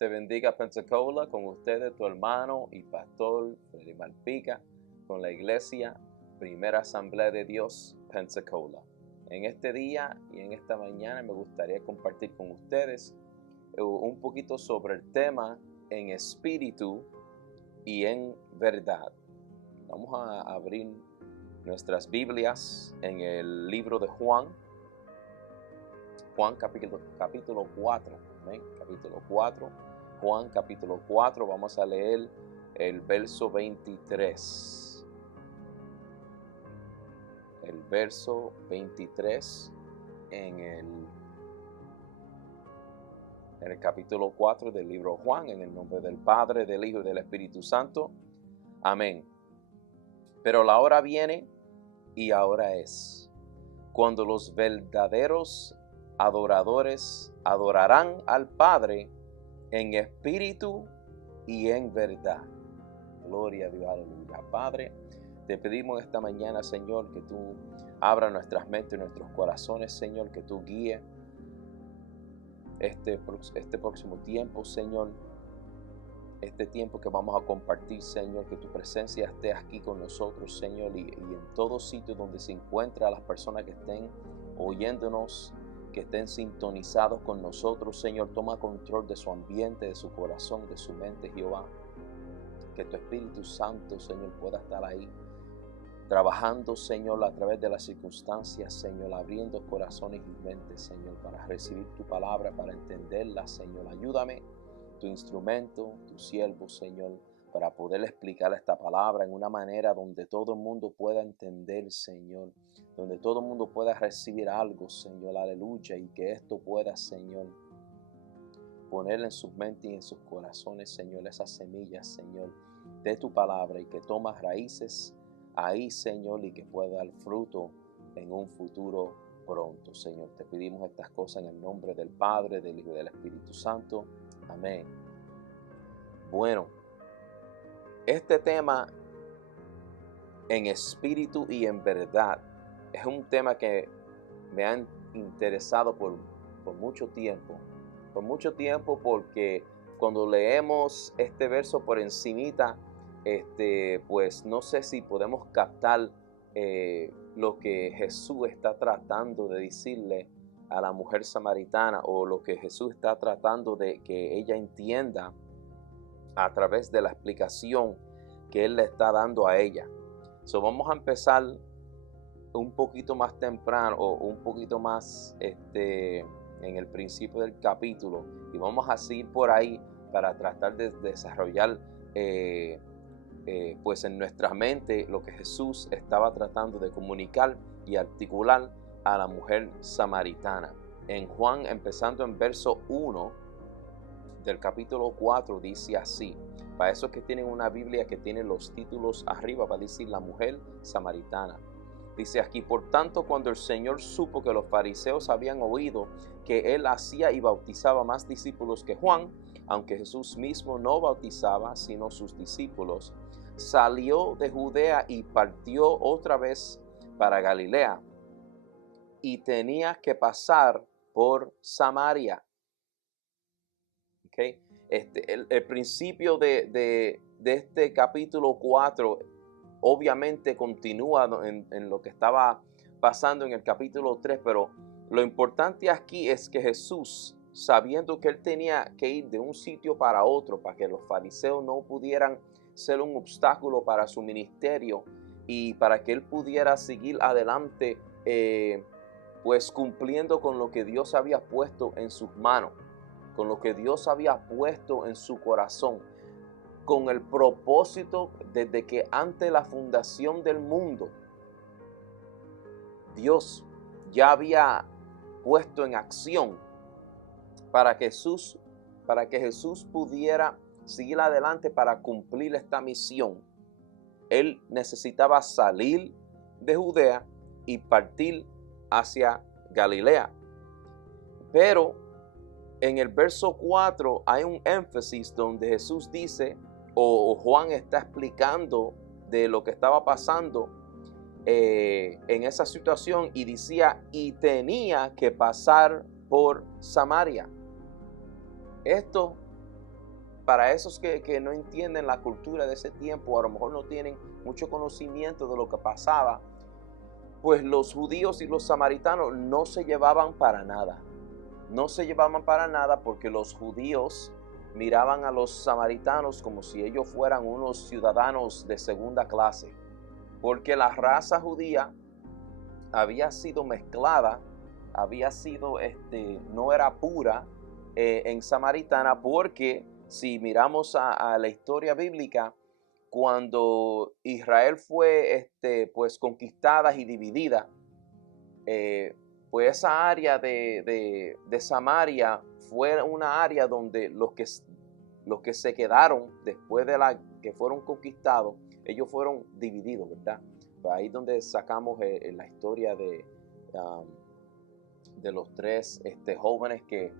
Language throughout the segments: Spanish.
te bendiga, Pensacola, con ustedes, tu hermano y pastor Freddy Malpica, con la iglesia Primera Asamblea de Dios, Pensacola. En este día y en esta mañana me gustaría compartir con ustedes un poquito sobre el tema en espíritu y en verdad. Vamos a abrir nuestras Biblias en el libro de Juan capítulo 4, ¿ven? Capítulo 4, Juan capítulo 4, vamos a leer el verso 23. El verso 23 en el capítulo 4 del libro de Juan, en el nombre del Padre, del Hijo y del Espíritu Santo. Amén. Pero la hora viene y ahora es, cuando los verdaderos adoradores adorarán al Padre en espíritu y en verdad. Gloria a Dios, aleluya. Padre, te pedimos esta mañana, Señor, que tú abras nuestras mentes y nuestros corazones, Señor, que tú guíes este próximo tiempo, Señor. Este tiempo que vamos a compartir, Señor, que tu presencia esté aquí con nosotros, Señor, y en todo sitio donde se encuentran las personas que estén oyéndonos, que estén sintonizados con nosotros, Señor. Toma control de su ambiente, de su corazón, de su mente, Jehová. Que tu Espíritu Santo, Señor, pueda estar ahí, trabajando, Señor, a través de las circunstancias, Señor, abriendo corazones y mentes, Señor, para recibir tu palabra, para entenderla, Señor. Ayúdame, tu instrumento, tu siervo, Señor, para poder explicar esta palabra en una manera donde todo el mundo pueda entender, Señor, donde todo el mundo pueda recibir algo, Señor, aleluya, y que esto pueda, Señor, poner en sus mentes y en sus corazones, Señor, esas semillas, Señor, de tu palabra, y que toma raíces ahí, Señor, y que pueda dar fruto en un futuro pronto, Señor. Te pedimos estas cosas en el nombre del Padre, del Hijo y del Espíritu Santo. Amén. Bueno, este tema en espíritu y en verdad es un tema que me ha interesado por mucho tiempo. Por mucho tiempo, porque cuando leemos este verso por encimita, pues no sé si podemos captar lo que Jesús está tratando de decirle a la mujer samaritana, o lo que Jesús está tratando de que ella entienda a través de la explicación que Él le está dando a ella. So, vamos a empezar un poquito más temprano, o un poquito más en el principio del capítulo, y vamos a seguir por ahí para tratar de desarrollar pues en nuestra mente lo que Jesús estaba tratando de comunicar y articular a la mujer samaritana. En Juan, empezando en verso 1 del capítulo 4, dice así. Para esos que tienen una Biblia que tiene los títulos arriba, va a decir la mujer samaritana. Dice aquí: por tanto, cuando el Señor supo que los fariseos habían oído que Él hacía y bautizaba más discípulos que Juan, aunque Jesús mismo no bautizaba sino sus discípulos, salió de Judea y partió otra vez para Galilea, y tenía que pasar por Samaria. Okay. El principio de este capítulo 4 obviamente continúa en lo que estaba pasando en el capítulo 3, pero lo importante aquí es que Jesús, sabiendo que Él tenía que ir de un sitio para otro para que los fariseos no pudieran ser un obstáculo para su ministerio y para que Él pudiera seguir adelante, pues cumpliendo con lo que Dios había puesto en sus manos, con lo que Dios había puesto en su corazón, con el propósito desde que antes la fundación del mundo, Dios ya había puesto en acción para que Jesús pudiera seguir adelante para cumplir esta misión. Él necesitaba salir de Judea y partir hacia Galilea. Pero en el verso 4 hay un énfasis donde Jesús dice, o Juan está explicando de lo que estaba pasando en esa situación, y decía, y tenía que pasar por Samaria. Esto para esos que no entienden la cultura de ese tiempo, a lo mejor no tienen mucho conocimiento de lo que pasaba, pues los judíos y los samaritanos no se llevaban para nada. No se llevaban para nada porque los judíos miraban a los samaritanos como si ellos fueran unos ciudadanos de segunda clase, porque la raza judía había sido mezclada, no era pura en samaritana, porque si miramos a la historia bíblica, cuando Israel fue pues conquistada y dividida, pues esa área de Samaria fue una área donde los que se quedaron después de que fueron conquistados, ellos fueron divididos, ¿verdad? Pues ahí es donde sacamos la historia de los tres jóvenes que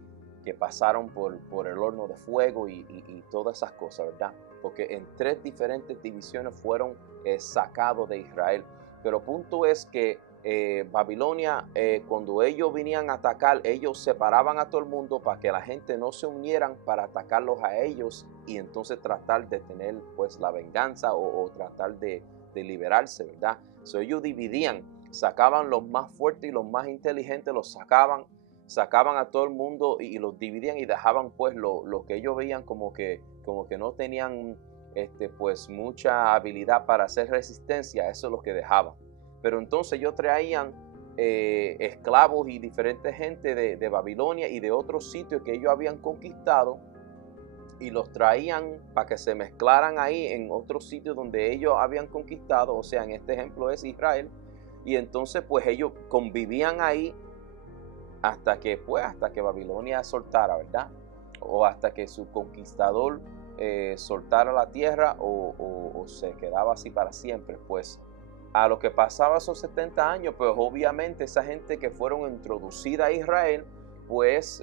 pasaron por el horno de fuego y todas esas cosas, ¿verdad? Porque en 3 diferentes divisiones fueron sacados de Israel. Pero punto es que Babilonia, cuando ellos venían a atacar, ellos separaban a todo el mundo para que la gente no se unieran para atacarlos a ellos y entonces tratar de tener pues la venganza o tratar de liberarse, ¿verdad? So, ellos dividían, sacaban los más fuertes y los más inteligentes, los sacaban a todo el mundo y los dividían y dejaban pues lo que ellos veían como que no tenían pues mucha habilidad para hacer resistencia, eso es lo que dejaban. Pero entonces ellos traían esclavos y diferentes gente de Babilonia y de otros sitios que ellos habían conquistado y los traían para que se mezclaran ahí en otros sitios donde ellos habían conquistado, o sea, en este ejemplo es Israel, y entonces pues ellos convivían ahí hasta que Babilonia soltara, ¿verdad? O hasta que su conquistador soltara la tierra o se quedaba así para siempre. Pues a lo que pasaba esos 70 años, pues obviamente esa gente que fueron introducida a Israel, pues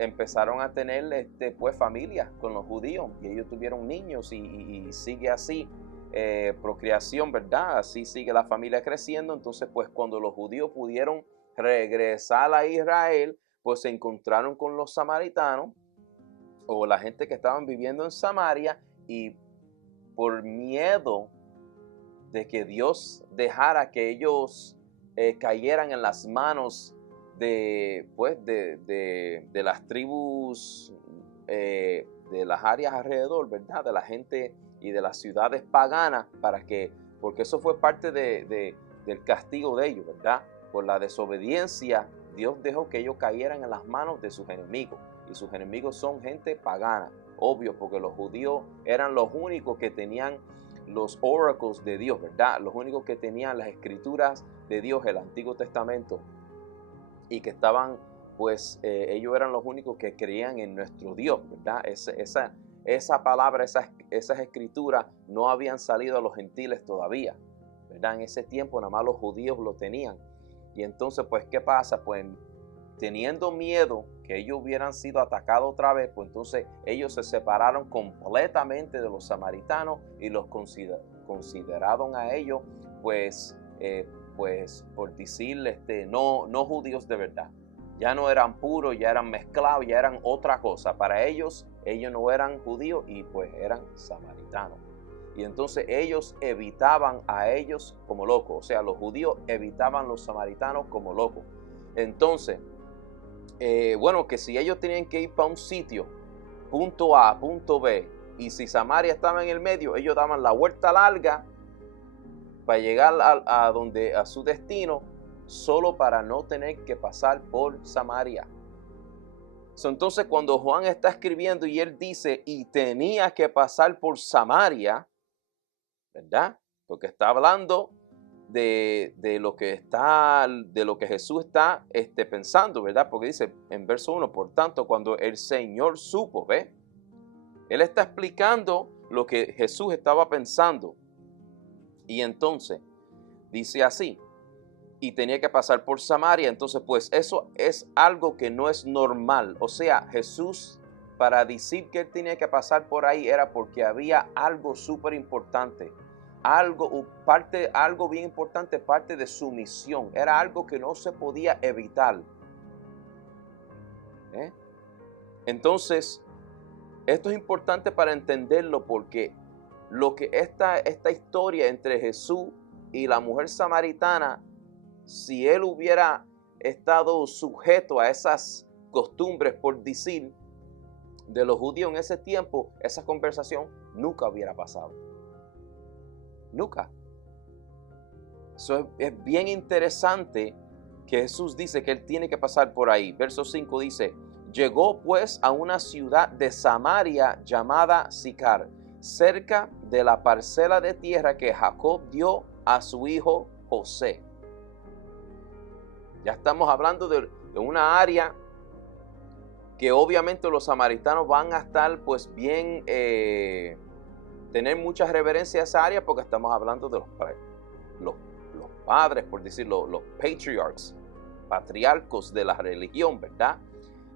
empezaron a tener pues familias con los judíos y ellos tuvieron niños y sigue así procreación, ¿verdad? Así sigue la familia creciendo. Entonces pues cuando los judíos pudieron regresar a Israel, pues se encontraron con los samaritanos o la gente que estaban viviendo en Samaria, y por miedo de que Dios dejara que ellos cayeran en las manos de las tribus de las áreas alrededor, ¿verdad? De la gente y de las ciudades paganas, porque eso fue parte del castigo de ellos, ¿verdad? Por la desobediencia, Dios dejó que ellos cayeran en las manos de sus enemigos. Y sus enemigos son gente pagana, obvio, porque los judíos eran los únicos que tenían los oracles de Dios, ¿verdad? Los únicos que tenían las escrituras de Dios, el Antiguo Testamento, y que estaban, pues, ellos eran los únicos que creían en nuestro Dios, ¿verdad? Esa palabra, esas escrituras no habían salido a los gentiles todavía, ¿verdad? En ese tiempo nada más los judíos lo tenían. Y entonces, pues, ¿qué pasa? Pues, teniendo miedo que ellos hubieran sido atacados otra vez, pues entonces ellos se separaron completamente de los samaritanos y los consideraron a ellos, pues por decir, no judíos de verdad. Ya no eran puros, ya eran mezclados, ya eran otra cosa. Para ellos no eran judíos y pues eran samaritanos. Y entonces ellos evitaban a ellos como locos. O sea, los judíos evitaban a los samaritanos como locos. Entonces, que si ellos tenían que ir para un sitio, punto A, punto B, y si Samaria estaba en el medio, ellos daban la vuelta larga para llegar a su destino, solo para no tener que pasar por Samaria. Entonces, cuando Juan está escribiendo y él dice, y tenía que pasar por Samaria, ¿verdad? Porque está hablando de lo que Jesús está pensando, ¿verdad? Porque dice en verso 1, por tanto, cuando el Señor supo, ¿ve? Él está explicando lo que Jesús estaba pensando. Y entonces dice así, y tenía que pasar por Samaria. Entonces, pues eso es algo que no es normal. O sea, Jesús, para decir que él tenía que pasar por ahí, era porque había algo súper importante. Algo bien importante, parte de su misión. Era algo que no se podía evitar. Entonces, Esto es importante para entenderlo porque lo que esta historia entre Jesús y la mujer samaritana, si él hubiera estado sujeto a esas costumbres, por decir, de los judíos en ese tiempo, esa conversación nunca hubiera pasado. Nunca. Eso es bien interesante que Jesús dice que él tiene que pasar por ahí. Verso 5 dice, llegó pues a una ciudad de Samaria llamada Sicar, cerca de la parcela de tierra que Jacob dio a su hijo José. Ya estamos hablando de una área que obviamente los samaritanos van a estar pues bien, tener mucha reverencia a esa área porque estamos hablando de los padres, por decirlo, los patriarchs, patriarcos de la religión, ¿verdad?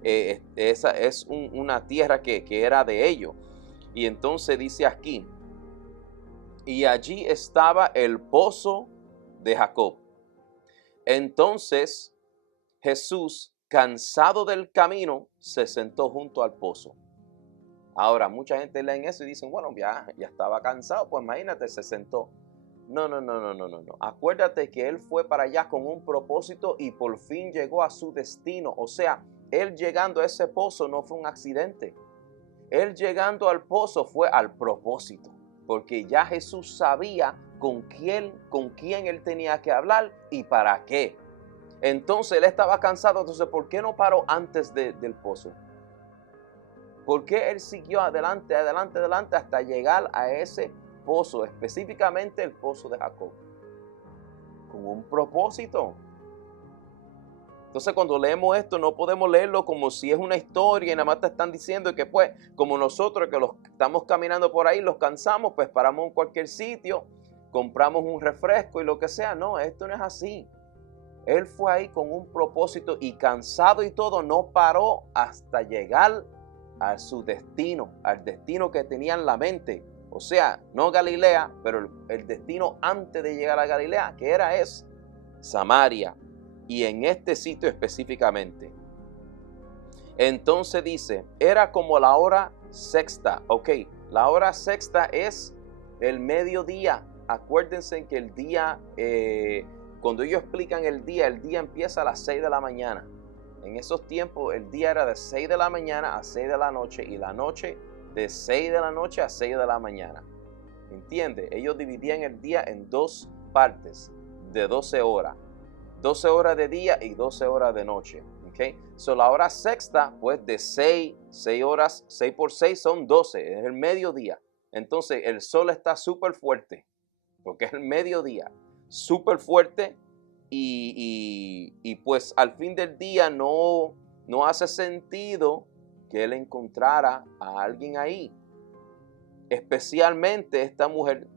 Esa es una tierra que era de ellos. Y entonces dice aquí, y allí estaba el pozo de Jacob. Entonces Jesús, cansado del camino, se sentó junto al pozo. Ahora, mucha gente lee eso y dicen, bueno, ya estaba cansado, pues imagínate, se sentó. No. Acuérdate que él fue para allá con un propósito y por fin llegó a su destino. O sea, él llegando a ese pozo no fue un accidente. Él llegando al pozo fue al propósito, porque ya Jesús sabía con quién él tenía que hablar y para qué. Entonces él estaba cansado, entonces ¿por qué no paró antes del pozo? ¿Por qué él siguió adelante hasta llegar a ese pozo, específicamente el pozo de Jacob? Con un propósito. Entonces cuando leemos esto no podemos leerlo como si es una historia y nada más te están diciendo que pues como nosotros que los estamos caminando por ahí, los cansamos, pues paramos en cualquier sitio, compramos un refresco y lo que sea. No, esto no es así. Él fue ahí con un propósito y cansado y todo, no paró hasta llegar a su destino, al destino que tenía en la mente. O sea, no Galilea, pero el destino antes de llegar a Galilea, que es Samaria, y en este sitio específicamente. Entonces dice, era como la hora sexta. Ok, la hora sexta es el mediodía. Acuérdense que el día, cuando ellos explican el día empieza a las 6 de la mañana. En esos tiempos el día era de 6 de la mañana a 6 de la noche y la noche de 6 de la noche a 6 de la mañana. ¿Entiende? Ellos dividían el día en dos partes de 12 horas. 12 horas de día y 12 horas de noche. ¿Okay? So la hora sexta, pues de 6 horas, 6 por 6 son 12, es el mediodía. Entonces el sol está súper fuerte, porque es el mediodía, súper fuerte. Y pues al fin del día no hace sentido que él encontrara a alguien ahí. Especialmente esta mujer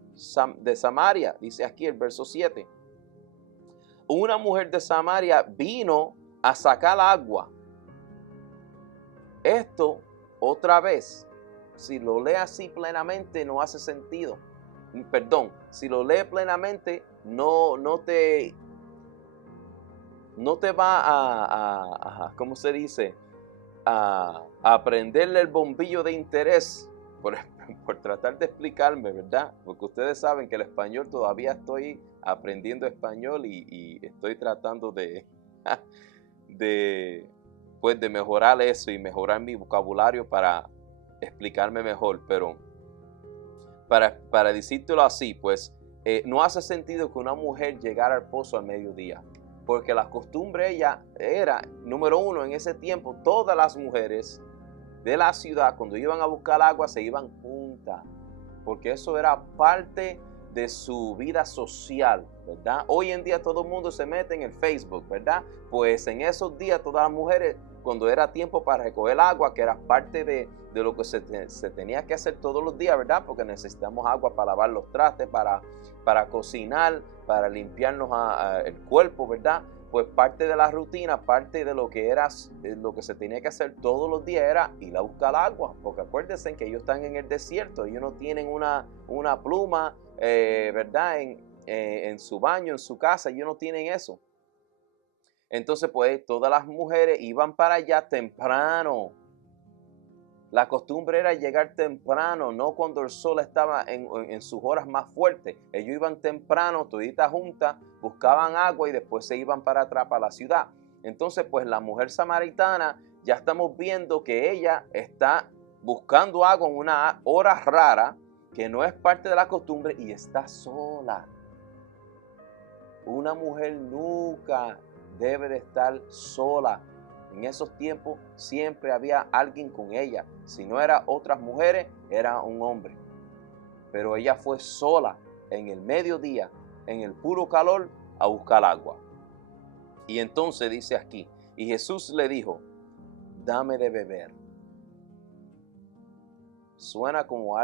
de Samaria, dice aquí el verso 7. Una mujer de Samaria vino a sacar agua. Esto, otra vez, si lo lee así plenamente, no hace sentido. Perdón, si lo lee plenamente, no te va a ¿cómo se dice? A prenderle el bombillo de interés por tratar de explicarme, ¿verdad? Porque ustedes saben que el español todavía estoy aprendiendo español y estoy tratando de mejorar eso y mejorar mi vocabulario para explicarme mejor. Pero para decírtelo así, pues no hace sentido que una mujer llegara al pozo al mediodía. Porque la costumbre ella era, número uno, en ese tiempo, todas las mujeres de la ciudad, cuando iban a buscar agua, se iban juntas. Porque eso era parte de su vida social, ¿verdad? Hoy en día todo el mundo se mete en el Facebook, ¿verdad? Pues en esos días todas las mujeres, cuando era tiempo para recoger agua, que era parte de lo que se tenía que hacer todos los días, ¿verdad? Porque necesitamos agua para lavar los trastes, para cocinar, para limpiarnos el cuerpo, ¿verdad? Pues parte de la rutina, parte de lo que se tenía que hacer todos los días era ir a buscar agua, porque acuérdense que ellos están en el desierto, ellos no tienen una pluma, ¿verdad? En su baño, en su casa, ellos no tienen eso. Entonces, pues, todas las mujeres iban para allá temprano. La costumbre era llegar temprano, no cuando el sol estaba en sus horas más fuertes. Ellos iban temprano, toditas juntas, buscaban agua y después se iban para atrás, para la ciudad. Entonces, pues la mujer samaritana, ya estamos viendo que ella está buscando agua en una hora rara, que no es parte de la costumbre, y está sola. Una mujer nunca debe de estar sola. En esos tiempos siempre había alguien con ella. Si no eran otras mujeres, era un hombre. Pero ella fue sola en el mediodía, en el puro calor, a buscar agua. Y entonces dice aquí, y Jesús le dijo, dame de beber. Suena como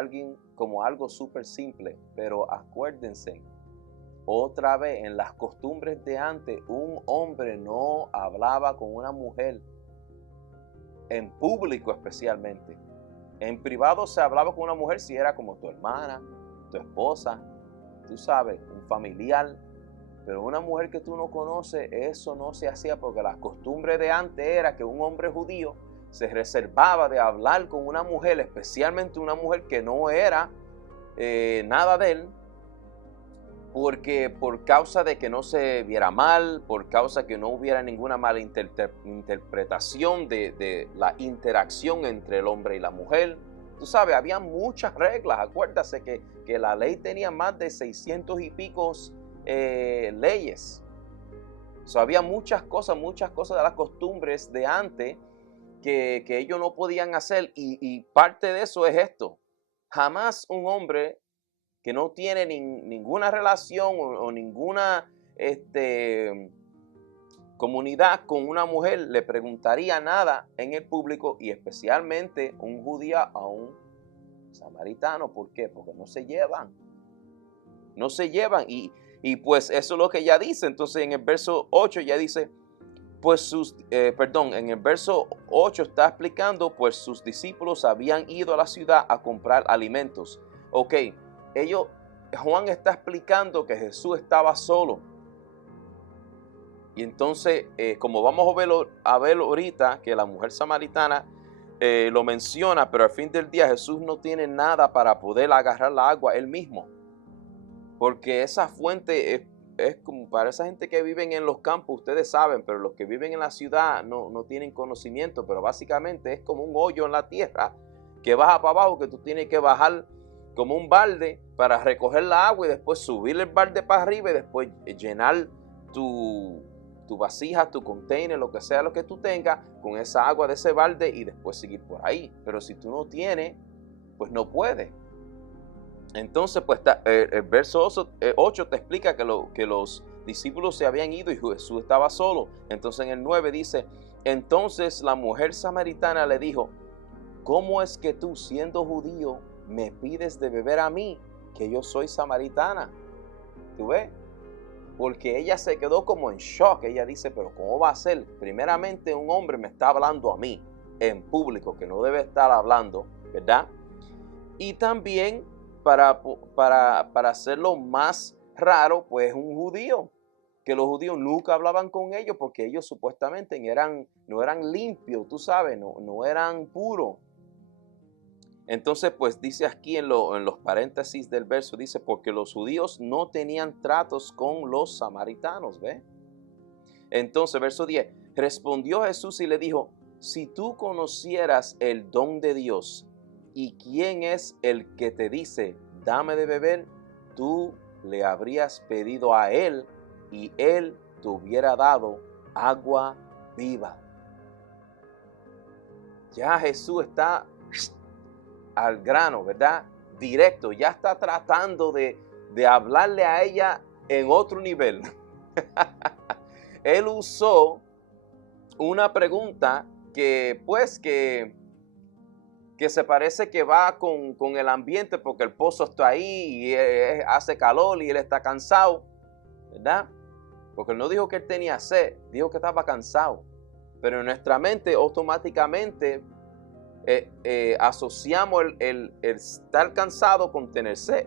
algo súper simple, pero acuérdense, otra vez, en las costumbres de antes, un hombre no hablaba con una mujer, en público especialmente. En privado se hablaba con una mujer si era como tu hermana, tu esposa, tú sabes, un familiar. Pero una mujer que tú no conoces, eso no se hacía, porque la costumbre de antes era que un hombre judío se reservaba de hablar con una mujer, especialmente una mujer que no era nada de él, porque por causa de que no se viera mal, por causa de que no hubiera ninguna mala interpretación de la interacción entre el hombre y la mujer. Tú sabes, había muchas reglas. Acuérdase que la ley tenía más de 600 y pico leyes. Había muchas cosas de las costumbres de antes que ellos no podían hacer, y parte de eso es esto. Jamás un hombre que no tiene ninguna relación o ninguna comunidad con una mujer le preguntaría nada en el público, y especialmente un judío a un samaritano. ¿Por qué? Porque no se llevan. No se llevan. Y pues eso es lo que ella dice. Entonces en el verso 8 ya dice, pues en el verso 8 está explicando, pues sus discípulos habían ido a la ciudad a comprar alimentos. Ok, Juan está explicando que Jesús estaba solo. Y entonces, como vamos a ver ahorita, que la mujer samaritana lo menciona, pero al fin del día Jesús no tiene nada para poder agarrar la agua él mismo. Porque esa fuente es como para esa gente que viven en los campos, ustedes saben, pero los que viven en la ciudad no tienen conocimiento, pero básicamente es como un hoyo en la tierra que baja para abajo, que tú tienes que bajar como un balde para recoger la agua y después subir el balde para arriba y después llenar tu vasija, tu container, lo que sea lo que tú tengas con esa agua de ese balde y después seguir por ahí. Pero si tú no tienes, pues no puedes. Entonces, pues el verso 8 te explica que los discípulos se habían ido y Jesús estaba solo. Entonces en el 9 dice, entonces la mujer samaritana le dijo, ¿cómo es que tú, siendo judío, me pides de beber a mí, que yo soy samaritana? ¿Tú ves? Porque ella se quedó como en shock. Ella dice, pero ¿cómo va a ser? Primeramente un hombre me está hablando a mí en público, que no debe estar hablando, ¿verdad? Y también para hacerlo más raro, pues un judío, que los judíos nunca hablaban con ellos porque ellos supuestamente no eran limpios, tú sabes, no eran puros. Entonces, pues dice aquí en los paréntesis del verso, dice, porque los judíos no tenían tratos con los samaritanos, ¿ve? Entonces, verso 10, respondió Jesús y le dijo, si tú conocieras el don de Dios y quién es el que te dice, dame de beber, tú le habrías pedido a él y él te hubiera dado agua viva. Ya Jesús está al grano, ¿verdad? Directo, ya está tratando de hablarle a ella en otro nivel. Él usó una pregunta que se parece que va con el ambiente, porque el pozo está ahí y hace calor y él está cansado, ¿verdad? Porque él no dijo que él tenía sed, dijo que estaba cansado. Pero en nuestra mente automáticamente asociamos el estar cansado con tener sed.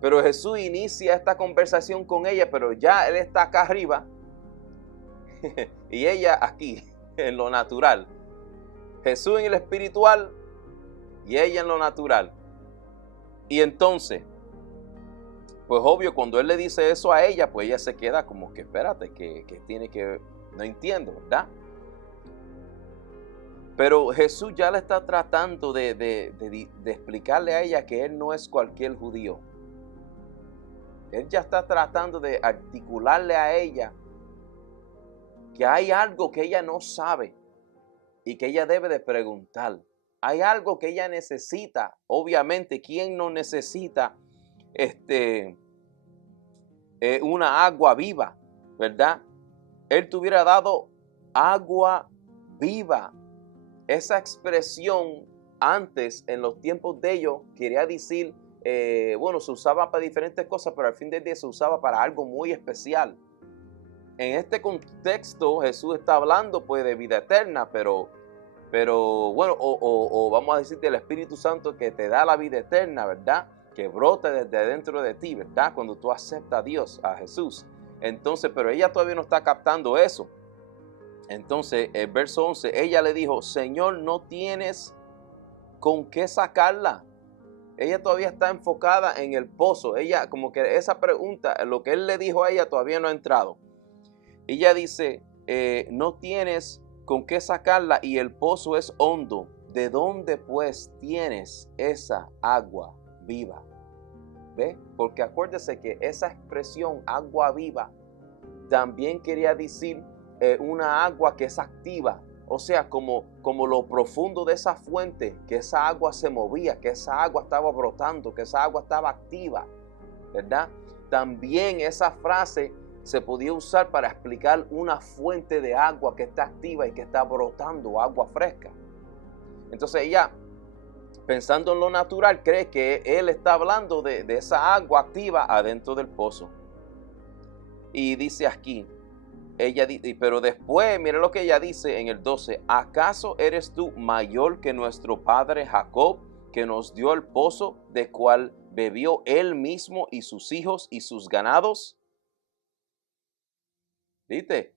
Pero Jesús inicia esta conversación con ella, pero ya él está acá arriba y ella aquí, en lo natural. Jesús en el espiritual y ella en lo natural. Y entonces, pues obvio, cuando él le dice eso a ella, pues ella se queda como que espérate, que tiene que, no entiendo, ¿verdad? Pero Jesús ya le está tratando de explicarle a ella que él no es cualquier judío. Él ya está tratando de articularle a ella que hay algo que ella no sabe y que ella debe de preguntar. Hay algo que ella necesita. Obviamente, ¿quién no necesita una agua viva, verdad? Él te hubiera dado agua viva. Esa expresión antes, en los tiempos de ellos, quería decir, bueno, se usaba para diferentes cosas, pero al fin del día se usaba para algo muy especial. En este contexto, Jesús está hablando pues de vida eterna, pero bueno, o vamos a decir del Espíritu Santo que te da la vida eterna, ¿verdad? Que brota desde dentro de ti, ¿verdad? Cuando tú aceptas a Dios, a Jesús. Entonces, pero ella todavía no está captando eso. Entonces, el verso 11, ella le dijo, Señor, no tienes con qué sacarla. Ella todavía está enfocada en el pozo. Ella, como que esa pregunta, lo que él le dijo a ella todavía no ha entrado. Ella dice, no tienes con qué sacarla y el pozo es hondo. ¿De dónde pues tienes esa agua viva? ¿Ve? Porque acuérdese que esa expresión agua viva también quería decir una agua que es activa. O sea, como lo profundo de esa fuente, que esa agua se movía, que esa agua estaba brotando, que esa agua estaba activa, ¿verdad? También esa frase se podía usar para explicar una fuente de agua que está activa y que está brotando agua fresca. Entonces ella, pensando en lo natural, cree que él está hablando de esa agua activa adentro del pozo. Y dice aquí, ella dice, pero después, mire lo que ella dice en el 12, ¿acaso eres tú mayor que nuestro padre Jacob, que nos dio el pozo, de cual bebió él mismo y sus hijos y sus ganados? ¿Viste?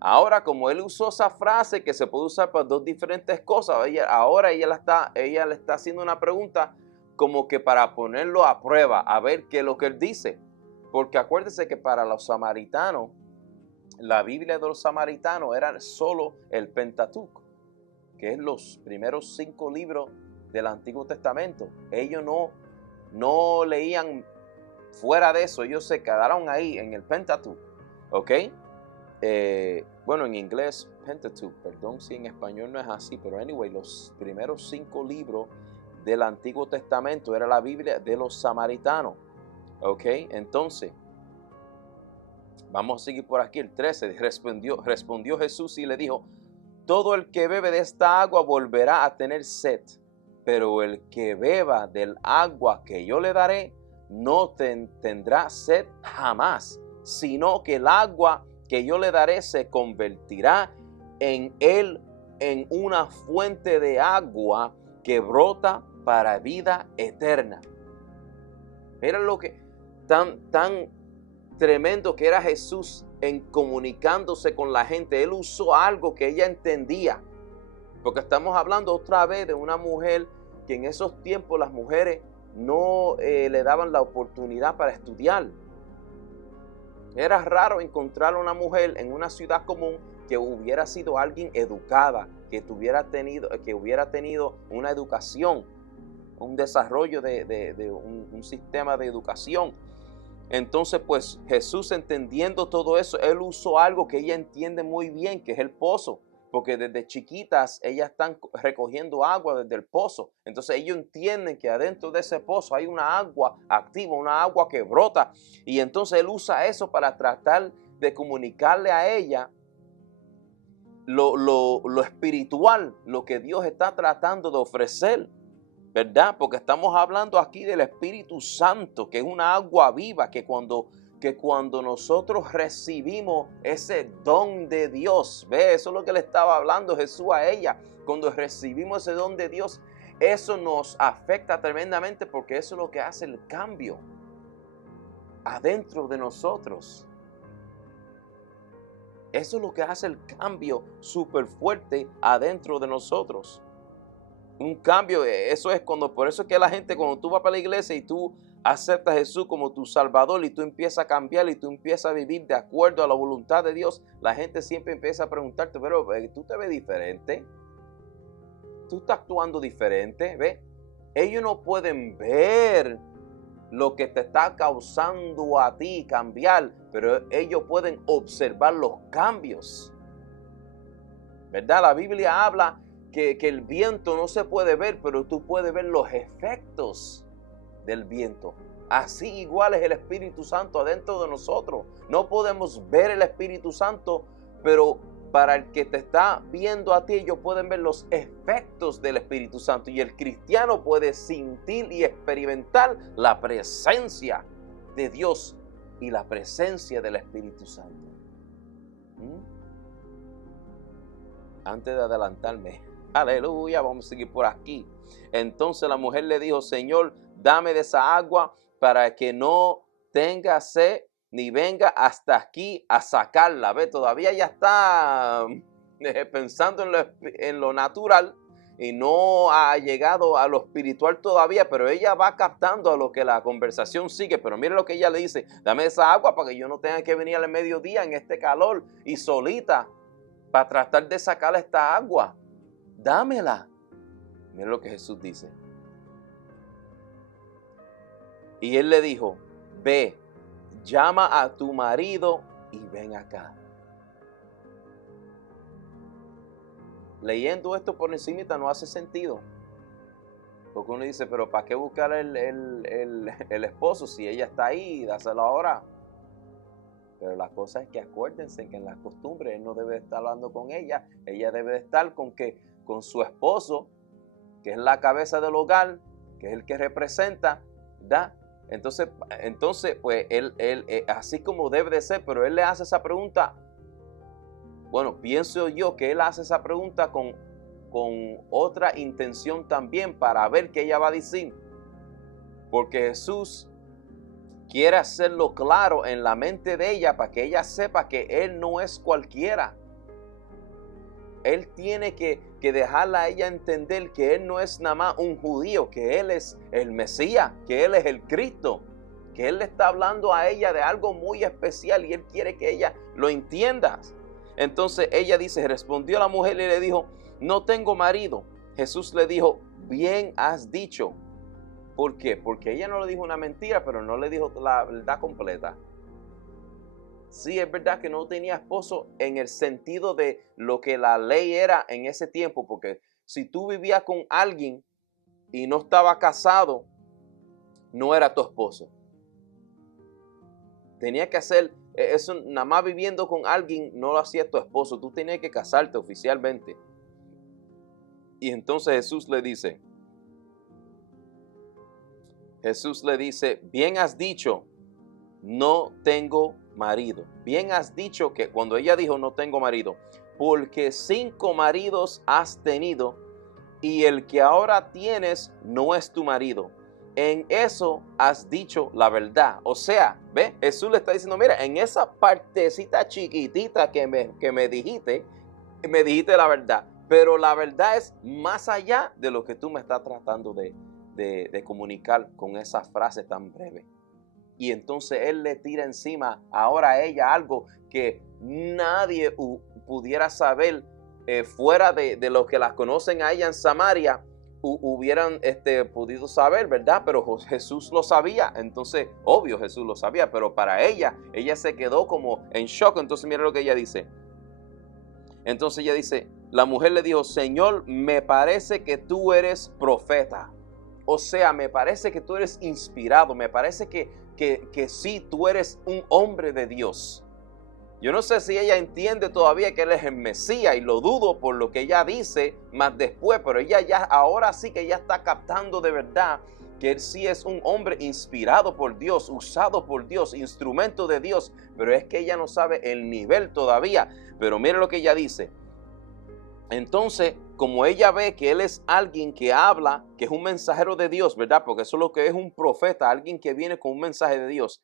Ahora, como él usó esa frase que se puede usar para dos diferentes cosas, ella le está haciendo una pregunta como que para ponerlo a prueba, a ver qué es lo que él dice. Porque acuérdese que para los samaritanos, la Biblia de los samaritanos era solo el Pentateuco, que es los primeros 5 libros del Antiguo Testamento. Ellos no leían fuera de eso, ellos se quedaron ahí en el Pentateuco, ¿ok? Bueno, en inglés, Pentateuch, perdón si en español no es así, pero anyway, los primeros 5 libros del Antiguo Testamento era la Biblia de los samaritanos, ¿ok? Entonces, vamos a seguir por aquí, el 13, respondió Jesús y le dijo, todo el que bebe de esta agua volverá a tener sed, pero el que beba del agua que yo le daré, no tendrá sed jamás, sino que el agua que yo le daré se convertirá en él en una fuente de agua que brota para vida eterna. Mira lo que tan tremendo que era Jesús en comunicándose con la gente. Él usó algo que ella entendía, porque estamos hablando otra vez de una mujer que en esos tiempos las mujeres no le daban la oportunidad para estudiar. Era raro encontrar una mujer en una ciudad común que hubiera sido alguien educada, que hubiera tenido una educación, un desarrollo de un sistema de educación. Entonces, pues Jesús, entendiendo todo eso, él usó algo que ella entiende muy bien, que es el pozo, porque desde chiquitas ellas están recogiendo agua desde el pozo. Entonces ellos entienden que adentro de ese pozo hay una agua activa, una agua que brota. Y entonces él usa eso para tratar de comunicarle a ella lo espiritual, lo que Dios está tratando de ofrecer, ¿verdad? Porque estamos hablando aquí del Espíritu Santo, que es una agua viva, que cuando nosotros recibimos ese don de Dios, ¿ve? Eso es lo que le estaba hablando Jesús a ella. Cuando recibimos ese don de Dios, eso nos afecta tremendamente, porque eso es lo que hace el cambio adentro de nosotros. Eso es lo que hace el cambio súper fuerte adentro de nosotros. Un cambio, eso es por eso es que la gente, cuando tú vas para la iglesia y tú aceptas a Jesús como tu Salvador y tú empiezas a cambiar y tú empiezas a vivir de acuerdo a la voluntad de Dios, la gente siempre empieza a preguntarte, pero tú te ves diferente, tú estás actuando diferente, ¿ves? Ellos no pueden ver lo que te está causando a ti cambiar, pero ellos pueden observar los cambios, ¿verdad? La Biblia habla que el viento no se puede ver, pero tú puedes ver los efectos del viento. Así igual es el Espíritu Santo adentro de nosotros. No podemos ver el Espíritu Santo, pero para el que te está viendo a ti, ellos pueden ver los efectos del Espíritu Santo. Y el cristiano puede sentir y experimentar la presencia de Dios y la presencia del Espíritu Santo. Antes de adelantarme, aleluya, vamos a seguir por aquí. Entonces la mujer le dijo, Señor, dame de esa agua para que no tenga sed ni venga hasta aquí a sacarla. Ve, todavía ella está pensando en lo natural y no ha llegado a lo espiritual todavía, pero ella va captando a lo que la conversación sigue. Pero mire lo que ella le dice, dame esa agua para que yo no tenga que venir al mediodía en este calor y solita para tratar de sacar esta agua. Dámela. Mira lo que Jesús dice. Y él le dijo, ve, llama a tu marido y ven acá. Leyendo esto por encimita no hace sentido. Porque uno dice, pero ¿para qué buscar el esposo si ella está ahí? Dáselo ahora. Pero la cosa es que acuérdense que en la costumbre él no debe estar hablando con ella. Ella debe estar con su esposo, que es la cabeza del hogar, que es el que representa, ¿verdad? Entonces pues él así como debe de ser, pero él le hace esa pregunta. Bueno, pienso yo que él hace esa pregunta con otra intención también, para ver qué ella va a decir. Porque Jesús quiere hacerlo claro en la mente de ella para que ella sepa que él no es cualquiera. Él tiene que dejarla a ella entender que él no es nada más un judío, que él es el Mesías, que él es el Cristo, que él le está hablando a ella de algo muy especial y él quiere que ella lo entienda. Entonces ella dice, respondió la mujer y le dijo, no tengo marido. Jesús le dijo, bien has dicho. ¿Por qué? Porque ella no le dijo una mentira, pero no le dijo la verdad completa. Sí, es verdad que no tenía esposo en el sentido de lo que la ley era en ese tiempo, porque si tú vivías con alguien y no estaba casado, no era tu esposo. Tenía que hacer eso, nada más viviendo con alguien no lo hacía tu esposo, tú tenías que casarte oficialmente. Y entonces Jesús le dice, bien has dicho, no tengo marido. Bien has dicho, que cuando ella dijo no tengo marido, porque 5 maridos has tenido y el que ahora tienes no es tu marido. En eso has dicho la verdad. O sea, ¿ve? Jesús le está diciendo, mira, en esa partecita chiquitita que me dijiste la verdad. Pero la verdad es más allá de lo que tú me estás tratando de comunicar con esa frase tan breve. Y entonces él le tira encima ahora a ella algo que nadie pudiera saber fuera de los que las conocen a ella en Samaria hubieran podido saber, ¿verdad? Pero Jesús lo sabía. Entonces, obvio, Jesús lo sabía, pero para ella se quedó como en shock. Entonces mira lo que ella dice. Entonces ella dice, la mujer le dijo, Señor, me parece que tú eres profeta. O sea, me parece que tú eres inspirado, me parece que sí, tú eres un hombre de Dios. Yo no sé si ella entiende todavía que él es el Mesías y lo dudo por lo que ella dice más después, pero ella ya ahora sí que ella está captando de verdad que él sí es un hombre inspirado por Dios, usado por Dios, instrumento de Dios, pero es que ella no sabe el nivel todavía. Pero mire lo que ella dice. Entonces, como ella ve que él es alguien que habla, que es un mensajero de Dios, ¿verdad? Porque eso es lo que es un profeta, alguien que viene con un mensaje de Dios.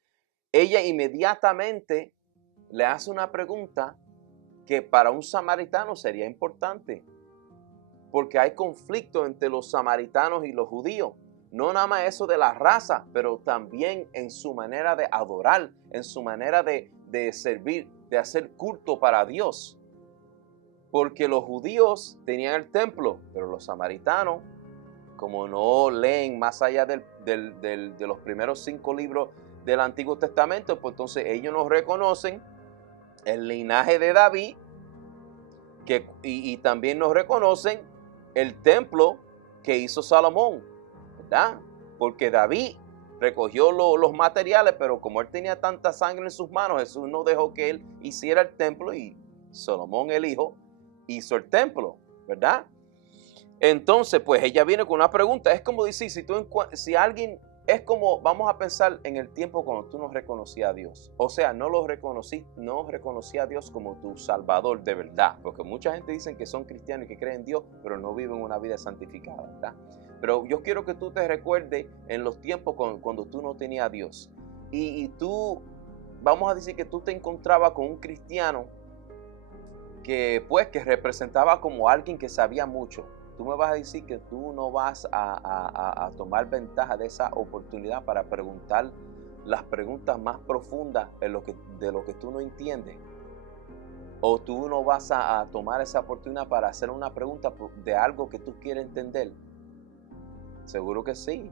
Ella inmediatamente le hace una pregunta que para un samaritano sería importante, porque hay conflicto entre los samaritanos y los judíos. No nada más eso de la raza, pero también en su manera de adorar, en su manera de servir, de hacer culto para Dios. Porque los judíos tenían el templo, pero los samaritanos, como no leen más allá de los primeros 5 libros del Antiguo Testamento, pues entonces ellos no reconocen el linaje de David, y también nos reconocen el templo que hizo Salomón, ¿verdad? Porque David recogió los materiales, pero como él tenía tanta sangre en sus manos, Jesús no dejó que él hiciera el templo, y Salomón, el hijo, hizo el templo, ¿verdad? Entonces, pues ella viene con una pregunta. Es como decir, si alguien, es como, vamos a pensar en el tiempo cuando tú no reconocías a Dios. O sea, no reconocía a Dios como tu Salvador de verdad. Porque mucha gente dice que son cristianos y que creen en Dios, pero no viven una vida santificada, ¿verdad? Pero yo quiero que tú te recuerdes en los tiempos cuando tú no tenías a Dios. Y tú, vamos a decir que tú te encontrabas con un cristiano que representaba como alguien que sabía mucho. Tú me vas a decir que tú no vas a tomar ventaja de esa oportunidad para preguntar las preguntas más profundas de lo que tú no entiendes. O tú no vas a tomar esa oportunidad para hacer una pregunta de algo que tú quieres entender. Seguro que sí.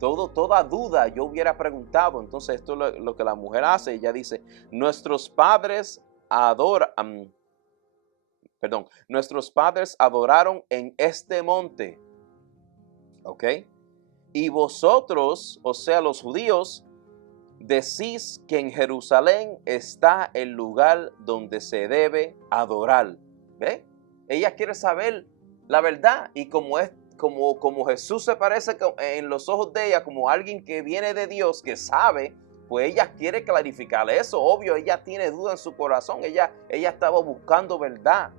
Toda duda yo hubiera preguntado. Entonces esto es lo que la mujer hace. Ella dice, nuestros padres adoraron en este monte. ¿Ok? Y vosotros, o sea, los judíos, decís que en Jerusalén está el lugar donde se debe adorar. ¿Ve? Ella quiere saber la verdad, y como Jesús se parece en los ojos de ella como alguien que viene de Dios, que sabe, pues ella quiere clarificar eso. Obvio, ella tiene duda en su corazón. Ella estaba buscando verdad.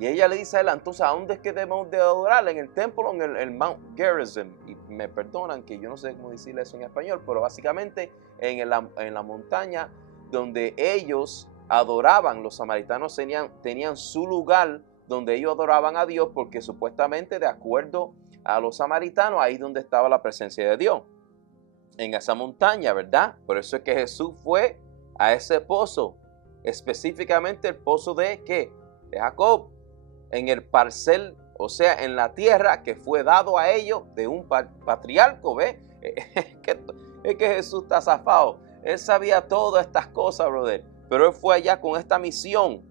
Y ella le dice a él, entonces, ¿a dónde es que debemos de adorar? ¿En el templo o en el Mount Gerizim? Y me perdonan que yo no sé cómo decirle eso en español, pero básicamente en la montaña donde ellos adoraban. Los samaritanos tenían su lugar donde ellos adoraban a Dios, porque supuestamente, de acuerdo a los samaritanos, ahí donde estaba la presencia de Dios, en esa montaña, ¿verdad? Por eso es que Jesús fue a ese pozo, específicamente el pozo de ¿qué? De Jacob, en el parcel, o sea, en la tierra que fue dado a ellos de un patriarca, ¿ves? Es que Jesús está zafado. Él sabía todas estas cosas, brother, pero él fue allá con esta misión.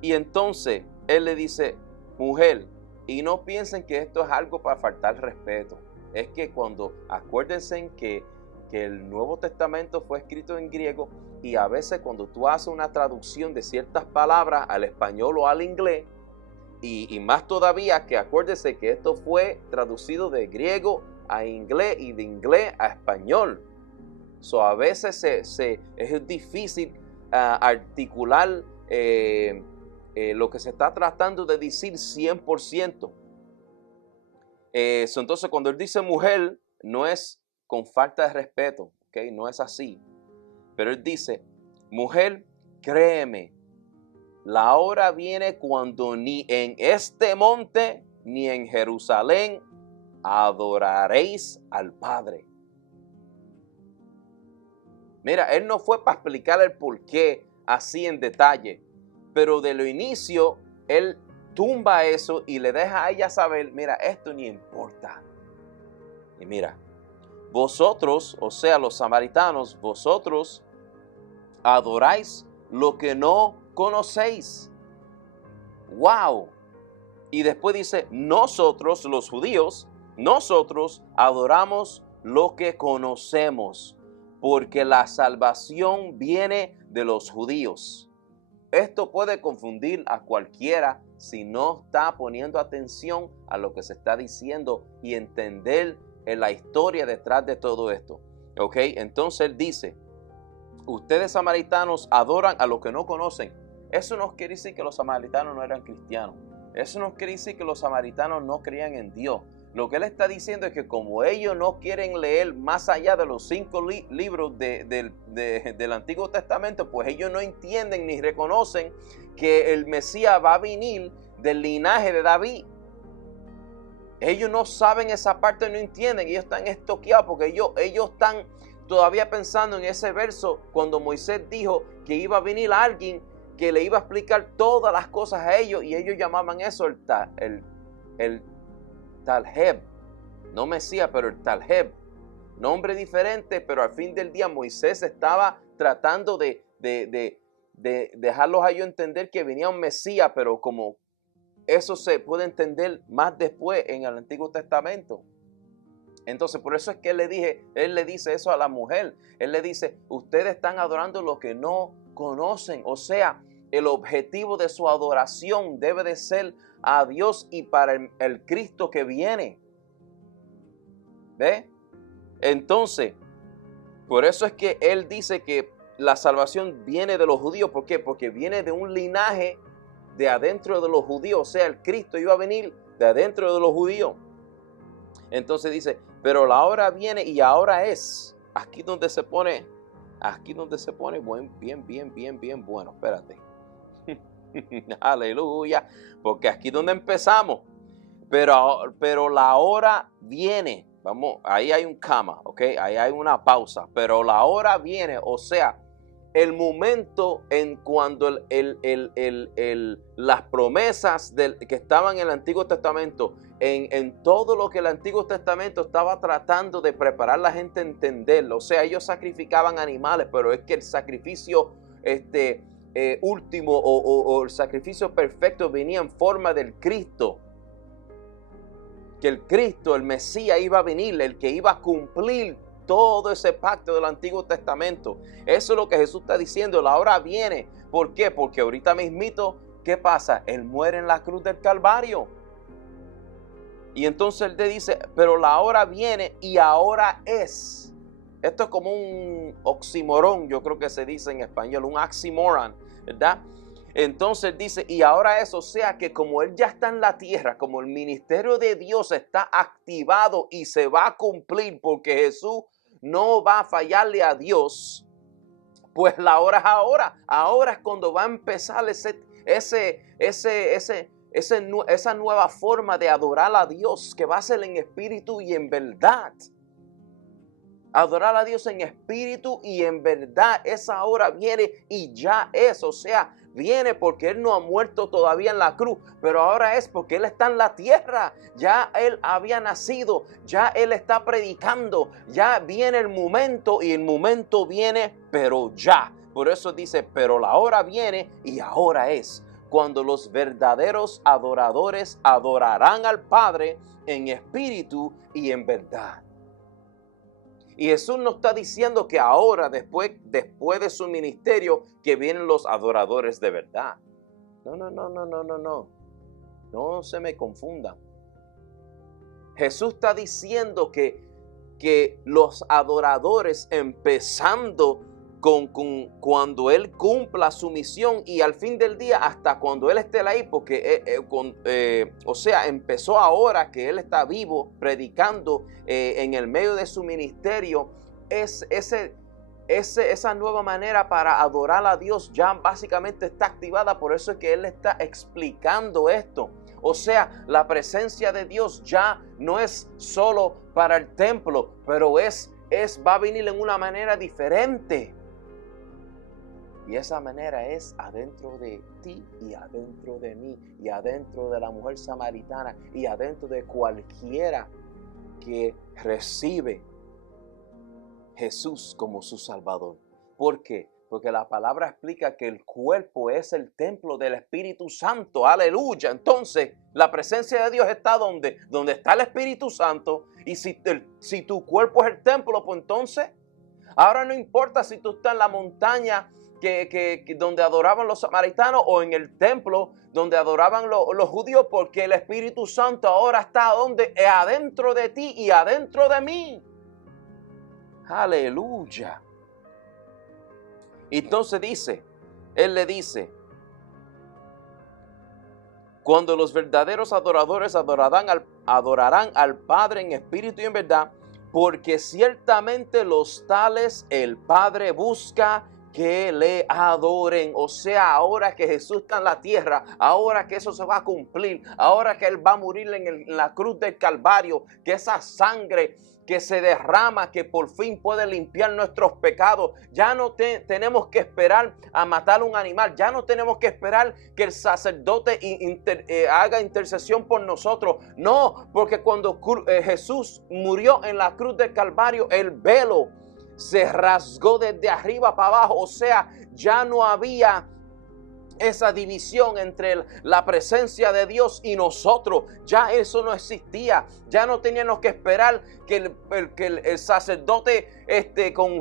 Y entonces él le dice, mujer, y no piensen que esto es algo para faltar respeto. Es que acuérdense que el Nuevo Testamento fue escrito en griego, y a veces cuando tú haces una traducción de ciertas palabras al español o al inglés, y más todavía que acuérdese que esto fue traducido de griego a inglés y de inglés a español. A veces es difícil articular lo que se está tratando de decir 100%. Entonces, cuando él dice mujer, no es con falta de respeto, ¿okay? No es así. Pero él dice, mujer, créeme, la hora viene cuando ni en este monte ni en Jerusalén adoraréis al Padre. Mira, él no fue para explicar el porqué así en detalle, pero de lo inicio, él tumba eso y le deja a ella saber, mira, esto ni importa. Y mira, vosotros, o sea, los samaritanos, vosotros adoráis lo que no conocéis. ¡Wow! Y después dice, nosotros, los judíos, nosotros adoramos lo que conocemos, porque la salvación viene de los judíos. Esto puede confundir a cualquiera si no está poniendo atención a lo que se está diciendo y entender la historia detrás de todo esto. ¿Ok? Entonces él dice, ustedes samaritanos adoran a lo que no conocen. Eso no quiere decir que los samaritanos no eran cristianos. Eso no quiere decir que los samaritanos no creían en Dios. Lo que él está diciendo es que como ellos no quieren leer más allá de los 5 libros del Antiguo Testamento, pues ellos no entienden ni reconocen que el Mesías va a venir del linaje de David. Ellos no saben esa parte, no entienden, ellos están estoqueados porque ellos están todavía pensando en ese verso cuando Moisés dijo que iba a venir alguien que le iba a explicar todas las cosas a ellos, y ellos llamaban eso el Talheb, no Mesías, pero el Talheb, nombre diferente, pero al fin del día Moisés estaba tratando de dejarlos a ellos entender que venía un Mesías, pero como eso se puede entender más después en el Antiguo Testamento. Entonces, por eso es que él le dice eso a la mujer. Él le dice, ustedes están adorando lo que no conocen. O sea, el objetivo de su adoración debe de ser a Dios y para el Cristo que viene. ¿Ve? Entonces, por eso es que él dice que la salvación viene de los judíos. ¿Por qué? Porque viene de un linaje de adentro de los judíos. O sea, el Cristo iba a venir de adentro de los judíos. Entonces dice, pero la hora viene y ahora es. Aquí donde se pone bien bueno. Espérate. Aleluya. Porque aquí donde empezamos. Pero la hora viene. Vamos, ahí hay un coma, ¿ok? Ahí hay una pausa. Pero la hora viene, o sea, el momento en cuando las promesas que estaban en el Antiguo Testamento, en todo lo que el Antiguo Testamento estaba tratando de preparar a la gente a entenderlo. O sea, ellos sacrificaban animales, pero es que el sacrificio último o el sacrificio perfecto venía en forma del Cristo. Que el Cristo, el Mesías, iba a venir, el que iba a cumplir todo ese pacto del Antiguo Testamento. Eso es lo que Jesús está diciendo. La hora viene. ¿Por qué? Porque ahorita mismito, ¿qué pasa? Él muere en la cruz del Calvario. Y entonces él te dice, pero la hora viene y ahora es. Esto es como un oxímoron, yo creo que se dice en español, un oxímoron, ¿verdad? Entonces dice, y ahora es, o sea que como él ya está en la tierra, como el ministerio de Dios está activado y se va a cumplir, porque Jesús no va a fallarle a Dios, pues la hora es ahora. Ahora es cuando va a empezar esa nueva forma de adorar a Dios, que va a ser en espíritu y en verdad. Adorar a Dios en espíritu y en verdad. Esa hora viene y ya es, o sea, viene porque Él no ha muerto todavía en la cruz, pero ahora es porque Él está en la tierra. Ya Él había nacido, ya Él está predicando, ya viene el momento y el momento viene, pero ya. Por eso dice, pero la hora viene y ahora es, cuando los verdaderos adoradores adorarán al Padre en espíritu y en verdad. Y Jesús nos está diciendo que ahora, después de su ministerio, que vienen los adoradores de verdad. No. No se me confunda. Jesús está diciendo que los adoradores, empezando cuando Él cumpla su misión y al fin del día hasta cuando Él esté ahí, porque o sea, empezó ahora que Él está vivo predicando en el medio de su ministerio, esa nueva manera para adorar a Dios ya básicamente está activada. Por eso es que Él está explicando esto. O sea, la presencia de Dios ya no es solo para el templo, pero va a venir en una manera diferente. Y esa manera es adentro de ti y adentro de mí y adentro de la mujer samaritana y adentro de cualquiera que recibe Jesús como su Salvador. ¿Por qué? Porque la palabra explica que el cuerpo es el templo del Espíritu Santo. Aleluya. Entonces, la presencia de Dios está donde está el Espíritu Santo. Y si tu cuerpo es el templo, pues entonces, ahora no importa si tú estás en la montaña donde adoraban los samaritanos o en el templo donde adoraban los judíos, porque el Espíritu Santo ahora está donde, adentro de ti y adentro de mí. Aleluya. Entonces él le dice, Cuando los verdaderos adoradores adorarán al Padre en espíritu y en verdad, porque ciertamente los tales el Padre busca que le adoren. O sea, ahora que Jesús está en la tierra, ahora que eso se va a cumplir, ahora que Él va a morir en la cruz del Calvario, que esa sangre que se derrama, que por fin puede limpiar nuestros pecados. Ya no tenemos que esperar a matar un animal. Ya no tenemos que esperar que el sacerdote haga intercesión por nosotros. No, porque cuando Jesús murió en la cruz del Calvario, el velo se rasgó desde arriba para abajo. O sea, ya no había esa división entre la presencia de Dios y nosotros. Ya eso no existía. Ya no teníamos que esperar que el sacerdote con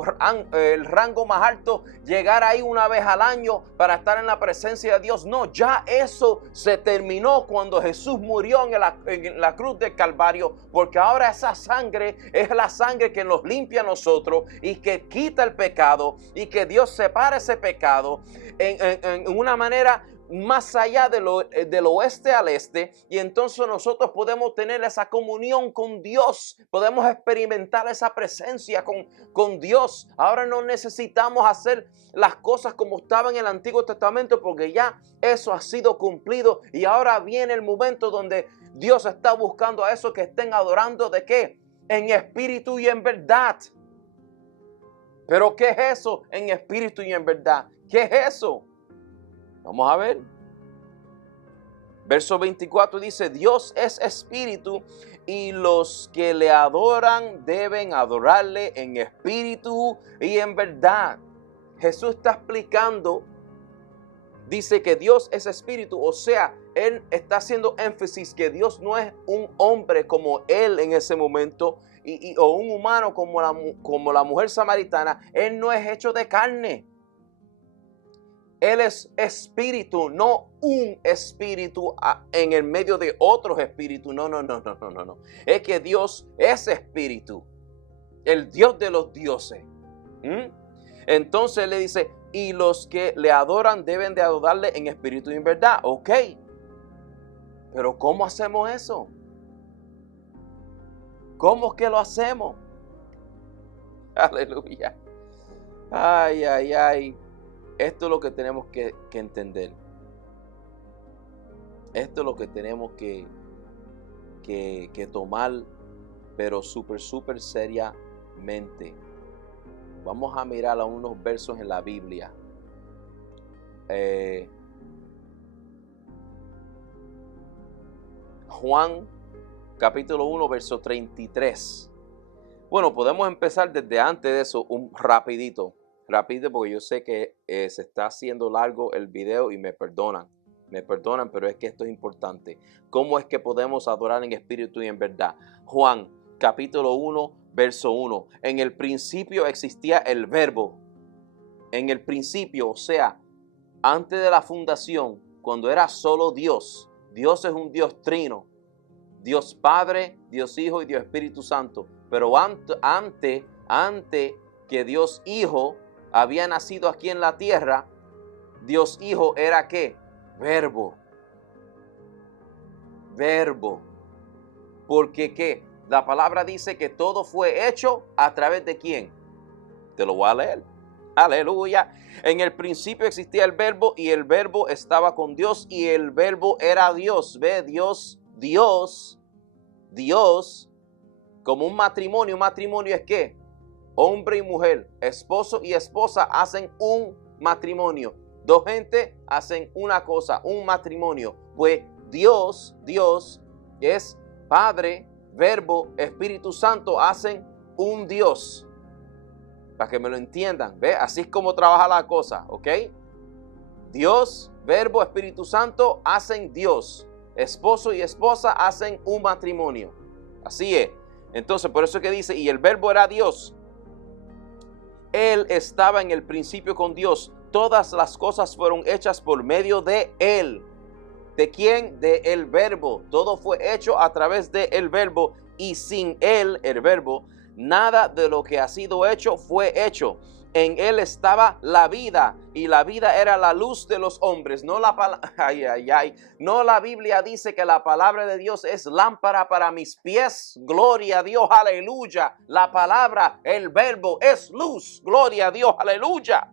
el rango más alto llegara ahí una vez al año para estar en la presencia de Dios. No, ya eso se terminó cuando Jesús murió en la cruz del Calvario, porque ahora esa sangre es la sangre que nos limpia a nosotros y que quita el pecado, y que Dios separa ese pecado en una manera más allá del oeste al este, y entonces nosotros podemos tener esa comunión con Dios, podemos experimentar esa presencia con Dios. Ahora no necesitamos hacer las cosas como estaban en el Antiguo Testamento, porque ya eso ha sido cumplido, y ahora viene el momento donde Dios está buscando a esos que estén adorando, ¿de qué? En espíritu y en verdad. ¿Pero qué es eso? En espíritu y en verdad. ¿Qué es eso? Vamos a ver. Verso 24 dice: Dios es espíritu, y los que le adoran deben adorarle en espíritu y en verdad. Jesús está explicando, dice que Dios es espíritu, o sea, Él está haciendo énfasis que Dios no es un hombre como Él en ese momento, o un humano como la mujer samaritana. Él no es hecho de carne. Él es espíritu, no un espíritu en el medio de otros espíritus. No. Es que Dios es espíritu, el Dios de los dioses. Entonces le dice: y los que le adoran deben de adorarle en espíritu y en verdad. Ok, pero ¿cómo hacemos eso? ¿Cómo es que lo hacemos? Aleluya. Ay. Esto es lo que tenemos que entender. Esto es lo que tenemos que tomar, pero súper seriamente. Vamos a mirar a unos versos en la Biblia. Juan capítulo 1, verso 33. Bueno, podemos empezar desde antes de eso, rapidito, porque yo sé que se está haciendo largo el video y me perdonan, pero es que esto es importante. ¿Cómo es que podemos adorar en espíritu y en verdad? Juan capítulo 1, verso 1. En el principio existía el verbo. En el principio, o sea, antes de la fundación, cuando era solo Dios. Dios es un Dios trino. Dios Padre, Dios Hijo y Dios Espíritu Santo. Pero antes que Dios Hijo había nacido aquí en la tierra, Dios Hijo era ¿qué? Verbo. Porque ¿qué? La palabra dice que todo fue hecho a través de ¿quién? Te lo voy a leer. Aleluya. En el principio existía el verbo, y el verbo estaba con Dios, y el verbo era Dios. Ve, Dios, como un matrimonio. Un matrimonio es ¿qué? Hombre y mujer, esposo y esposa hacen un matrimonio. Dos gente hacen una cosa, un matrimonio. Pues Dios es Padre, Verbo, Espíritu Santo, hacen un Dios. Para que me lo entiendan, ¿ve? Así es como trabaja la cosa, ¿ok? Dios, Verbo, Espíritu Santo hacen Dios. Esposo y esposa hacen un matrimonio. Así es. Entonces, por eso es que dice, y el Verbo era Dios. Él estaba en el principio con Dios. Todas las cosas fueron hechas por medio de Él. ¿De quién? De el Verbo. Todo fue hecho a través de el Verbo, y sin Él, el Verbo, nada de lo que ha sido hecho fue hecho. en él estaba la vida, y la vida era la luz de los hombres. No no, la Biblia dice que la palabra de Dios es lámpara para mis pies. Gloria a Dios, aleluya. La palabra, el verbo es luz. Gloria a Dios, aleluya.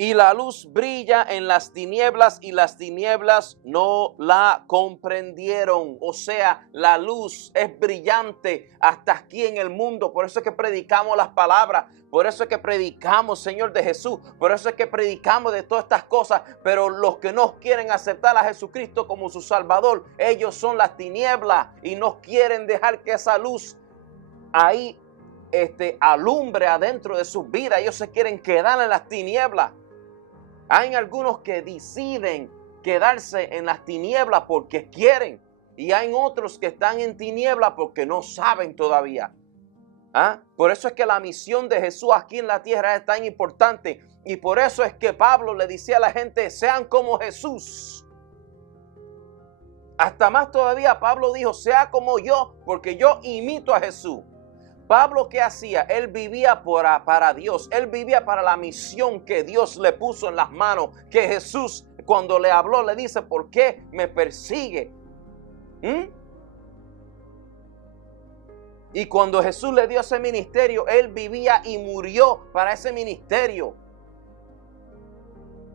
Y la luz brilla en las tinieblas y las tinieblas no la comprendieron. O sea, la luz es brillante hasta aquí en el mundo. Por eso es que predicamos las palabras. Por eso es que predicamos, Señor, de Jesús. Por eso es que predicamos de todas estas cosas. Pero los que no quieren aceptar a Jesucristo como su Salvador, ellos son las tinieblas y no quieren dejar que esa luz ahí alumbre adentro de sus vidas. Ellos se quieren quedar en las tinieblas. Hay algunos que deciden quedarse en las tinieblas porque quieren. Y hay otros que están en tinieblas porque no saben todavía. Por eso es que la misión de Jesús aquí en la tierra es tan importante. Y por eso es que Pablo le decía a la gente, sean como Jesús. Hasta más todavía Pablo dijo, sea como yo, porque yo imito a Jesús. Pablo, ¿qué hacía? Él vivía para Dios. Él vivía para la misión que Dios le puso en las manos. Que Jesús, cuando le habló, le dice, ¿por qué me persigue? Y cuando Jesús le dio ese ministerio, Él vivía y murió para ese ministerio.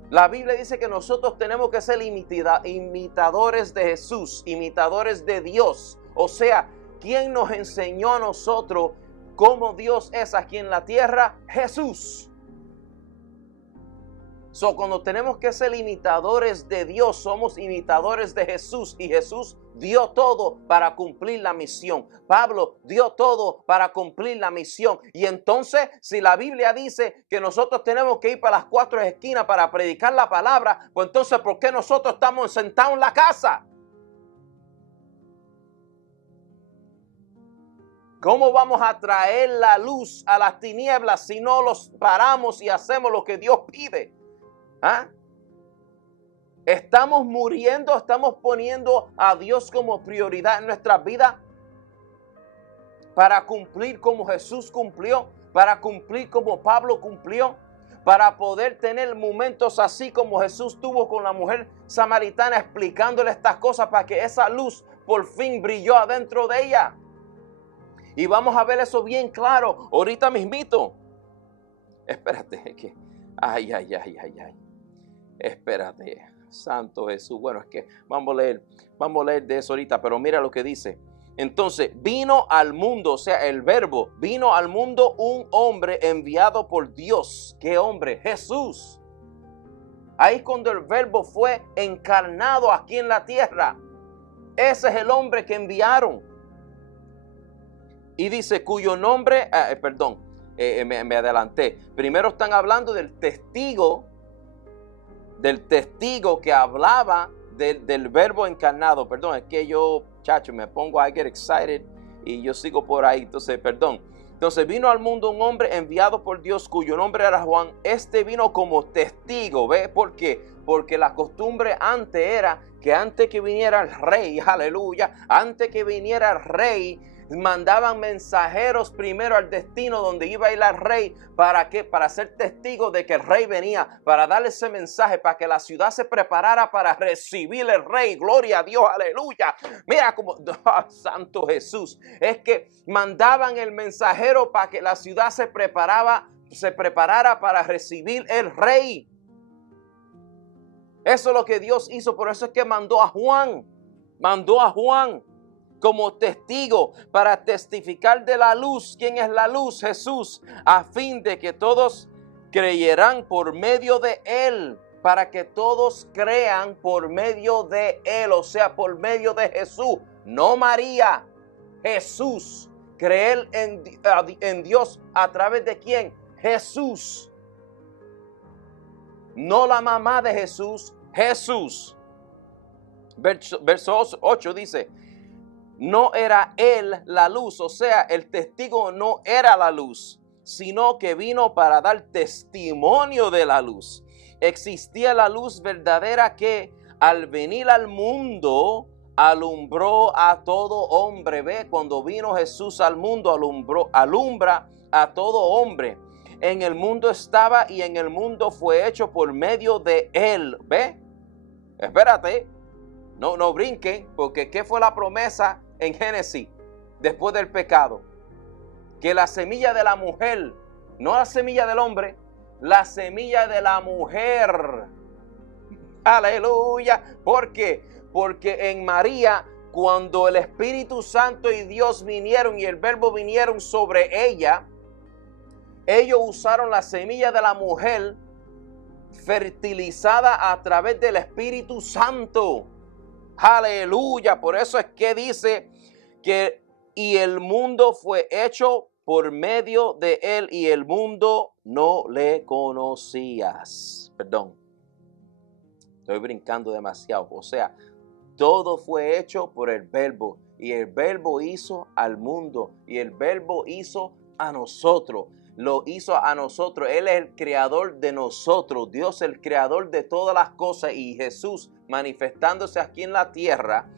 La Biblia dice que nosotros tenemos que ser imitadores de Jesús, imitadores de Dios. O sea, ¿quién nos enseñó a nosotros cómo Dios es aquí en la tierra? Jesús. Cuando tenemos que ser imitadores de Dios, somos imitadores de Jesús. Y Jesús dio todo para cumplir la misión. Pablo dio todo para cumplir la misión. Y entonces, si la Biblia dice que nosotros tenemos que ir para las 4 esquinas para predicar la palabra, pues entonces, ¿por qué nosotros estamos sentados en la casa? ¿Cómo vamos a traer la luz a las tinieblas si no los paramos y hacemos lo que Dios pide? ¿Estamos muriendo? ¿Estamos poniendo a Dios como prioridad en nuestras vidas? Para cumplir como Jesús cumplió, para cumplir como Pablo cumplió, para poder tener momentos así como Jesús tuvo con la mujer samaritana, explicándole estas cosas para que esa luz por fin brilló adentro de ella. Y vamos a ver eso bien claro ahorita mismito. Espérate, que ay. Espérate, Santo Jesús. Bueno, es que vamos a leer de eso ahorita, pero mira lo que dice. Entonces, vino al mundo, o sea, el verbo, vino al mundo un hombre enviado por Dios. ¿Qué hombre? Jesús. Ahí es cuando el verbo fue encarnado aquí en la tierra. Ese es el hombre que enviaron. Y dice, cuyo nombre, me adelanté. Primero están hablando del testigo que hablaba del verbo encarnado. Perdón, es que yo, me pongo, I get excited y yo sigo por ahí. Entonces, Entonces vino al mundo un hombre enviado por Dios cuyo nombre era Juan. Este vino como testigo, ¿ve? ¿Por qué? Porque la costumbre antes era que antes que viniera el rey, aleluya, antes que viniera el rey, mandaban mensajeros primero al destino donde iba a ir el rey. ¿Para qué? Para ser testigo de que el rey venía, para darle ese mensaje, para que la ciudad se preparara para recibir el rey. Gloria a Dios, aleluya. Mira cómo, Santo Jesús, es que mandaban el mensajero para que la ciudad se preparara para recibir el rey. Eso es lo que Dios hizo, por eso es que mandó a Juan como testigo para testificar de la luz. ¿Quién es la luz? Jesús, a fin de que todos creerán por medio de él, para que todos crean por medio de él, o sea, por medio de Jesús, no María, Jesús. Creer en Dios a través de quién? Jesús. No la mamá de Jesús, Jesús. Verso 8 dice, no era él la luz, o sea, el testigo no era la luz, sino que vino para dar testimonio de la luz. Existía la luz verdadera que al venir al mundo alumbró a todo hombre. Ve, cuando vino Jesús al mundo, alumbra a todo hombre. En el mundo estaba y en el mundo fue hecho por medio de él. Ve, espérate, no brinquen, porque ¿qué fue la promesa en Génesis después del pecado? Que la semilla de la mujer, no la semilla del hombre, la semilla de la mujer. Aleluya. ¿Por qué? Porque en María, cuando el Espíritu Santo y Dios vinieron y el Verbo vinieron sobre ella, ellos usaron la semilla de la mujer fertilizada a través del Espíritu Santo. Aleluya. Por eso es que dice que y el mundo fue hecho por medio de él y el mundo no le conocías. Perdón. Estoy brincando demasiado. O sea, todo fue hecho por el Verbo. Y el Verbo hizo al mundo. Y el Verbo hizo a nosotros. Lo hizo a nosotros. Él es el creador de nosotros. Dios el creador de todas las cosas. Y Jesús manifestándose aquí en la tierra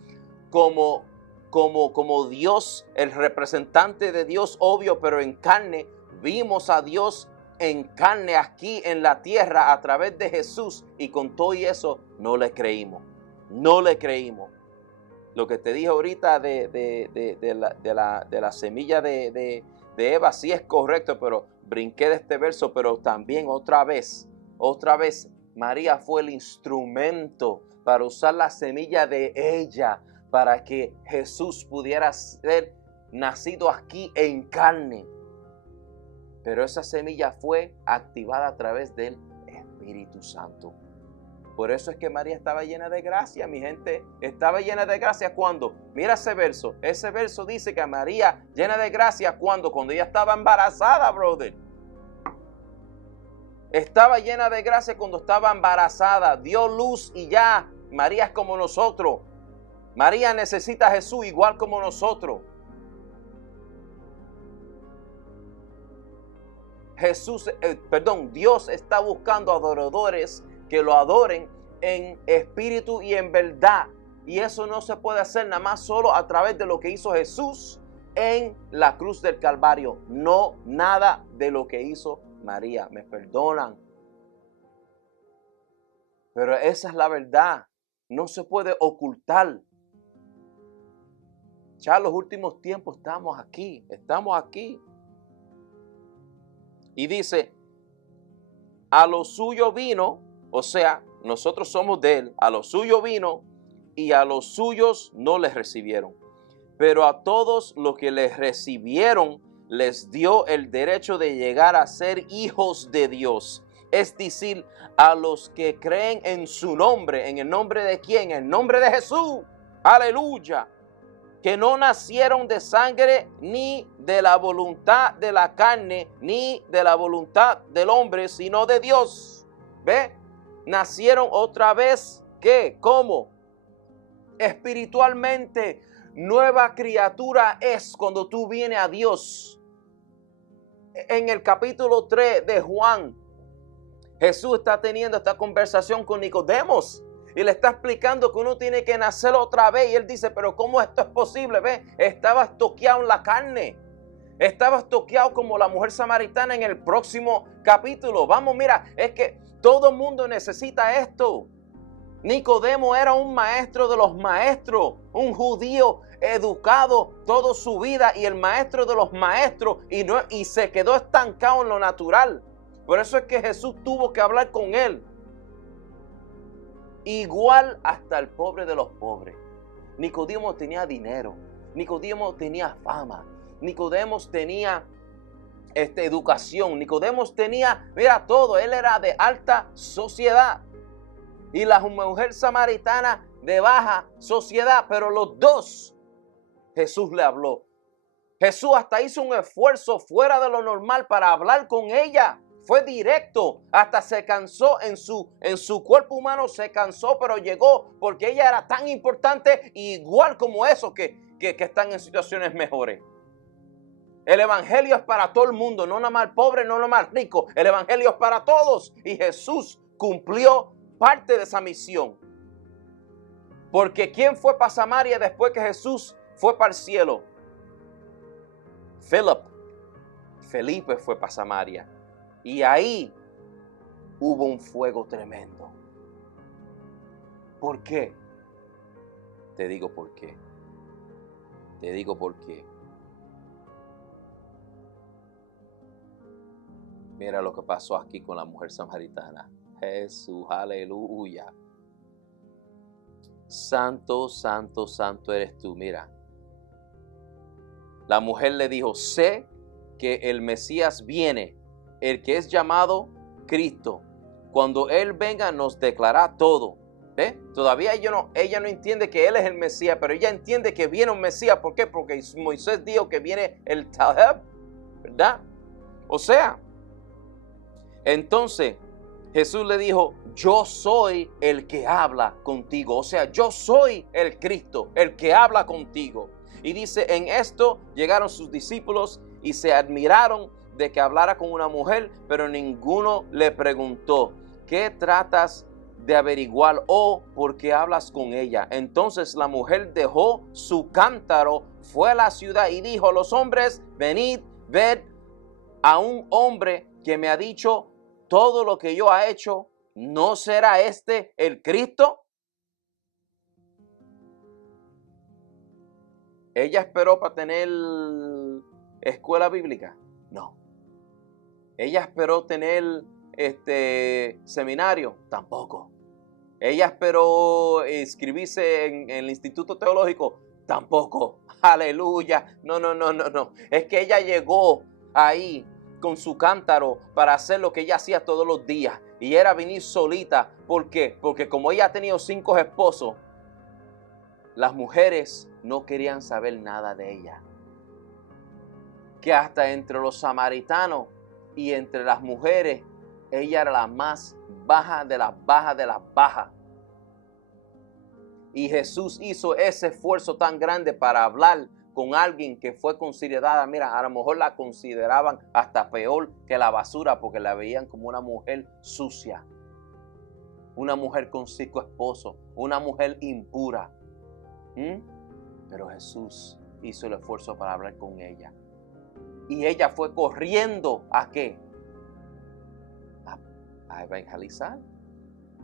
como Dios, el representante de Dios, obvio, pero en carne. Vimos a Dios en carne aquí en la tierra a través de Jesús, y con todo y eso no le creímos. No le creímos. Lo que te dije ahorita de la semilla de Eva sí es correcto, pero brinqué de este verso. Pero también otra vez María fue el instrumento para usar la semilla de ella para que Jesús pudiera ser nacido aquí en carne. Pero esa semilla fue activada a través del Espíritu Santo. Por eso es que María estaba llena de gracia, mi gente. Estaba llena de gracia cuando, mira ese verso. Ese verso dice que María llena de gracia cuando ella estaba embarazada, brother. Estaba llena de gracia cuando estaba embarazada. Dio luz y ya. María es como nosotros. María necesita a Jesús igual como nosotros. Dios está buscando adoradores que lo adoren en espíritu y en verdad. Y eso no se puede hacer nada más solo a través de lo que hizo Jesús en la cruz del Calvario. No nada de lo que hizo María. Me perdonan. Pero esa es la verdad. No se puede ocultar. Ya en los últimos tiempos estamos aquí. Y dice, a lo suyo vino, o sea, nosotros somos de él, a lo suyo vino y a los suyos no les recibieron. Pero a todos los que les recibieron, les dio el derecho de llegar a ser hijos de Dios. Es decir, a los que creen en su nombre. ¿En el nombre de quién? En el nombre de Jesús. Aleluya. Que no nacieron de sangre, ni de la voluntad de la carne, ni de la voluntad del hombre, sino de Dios. ¿Ve? Nacieron otra vez, ¿qué? ¿Cómo? Espiritualmente. Nueva criatura es cuando tú vienes a Dios. En el capítulo 3 de Juan, Jesús está teniendo esta conversación con Nicodemos. Y le está explicando que uno tiene que nacer otra vez. Y él dice, pero ¿cómo esto es posible? ¿Ve? Estabas toqueado en la carne. Estabas toqueado como la mujer samaritana en el próximo capítulo. Vamos, mira, es que todo el mundo necesita esto. Nicodemo era un maestro de los maestros. Un judío educado toda su vida. Y el maestro de los maestros. Y se quedó estancado en lo natural. Por eso es que Jesús tuvo que hablar con él. Igual hasta el pobre de los pobres. Nicodemo tenía dinero. Nicodemo tenía fama. Nicodemo tenía educación. Nicodemo tenía, mira, todo. Él era de alta sociedad. Y la mujer samaritana de baja sociedad. Pero los dos, Jesús le habló. Jesús hasta hizo un esfuerzo fuera de lo normal para hablar con ella. Fue directo, hasta se cansó en su cuerpo humano, se cansó, pero llegó porque ella era tan importante, igual como esos que están en situaciones mejores. El evangelio es para todo el mundo, no nada más pobre, no nada más rico. El evangelio es para todos y Jesús cumplió parte de esa misión. Porque ¿quién fue para Samaria después que Jesús fue para el cielo? Felipe fue para Samaria. Y ahí hubo un fuego tremendo. ¿Por qué? Te digo por qué. Te digo por qué. Mira lo que pasó aquí con la mujer samaritana. Jesús, aleluya. Santo, santo, santo eres tú. Mira. La mujer le dijo, sé que el Mesías viene, el que es llamado Cristo. Cuando Él venga nos declarará todo. ¿Ve? Todavía ella no entiende que Él es el Mesías, pero ella entiende que viene un Mesías. ¿Por qué? Porque Moisés dijo que viene el Taleb, ¿verdad? O sea, entonces Jesús le dijo, yo soy el que habla contigo. O sea, yo soy el Cristo, el que habla contigo. Y dice, en esto llegaron sus discípulos y se admiraron de que hablara con una mujer, pero ninguno le preguntó, ¿qué tratas de averiguar o por qué hablas con ella? Entonces la mujer dejó su cántaro, fue a la ciudad y dijo a los hombres, venid, ved a un hombre que me ha dicho todo lo que yo he hecho. ¿No será este el Cristo? ¿Ella esperó para tener escuela bíblica? No. ¿Ella esperó tener seminario? Tampoco. ¿Ella esperó inscribirse en el Instituto Teológico? Tampoco. Aleluya. No. Es que ella llegó ahí con su cántaro para hacer lo que ella hacía todos los días. Y era venir solita. ¿Por qué? Porque como ella ha tenido 5 esposos, las mujeres no querían saber nada de ella. Que hasta entre los samaritanos y entre las mujeres, ella era la más baja de las bajas de las bajas. Y Jesús hizo ese esfuerzo tan grande para hablar con alguien que fue considerada, mira, a lo mejor la consideraban hasta peor que la basura porque la veían como una mujer sucia, una mujer con 5 esposos, una mujer impura. Pero Jesús hizo el esfuerzo para hablar con ella. Y ella fue corriendo ¿a qué? A evangelizar,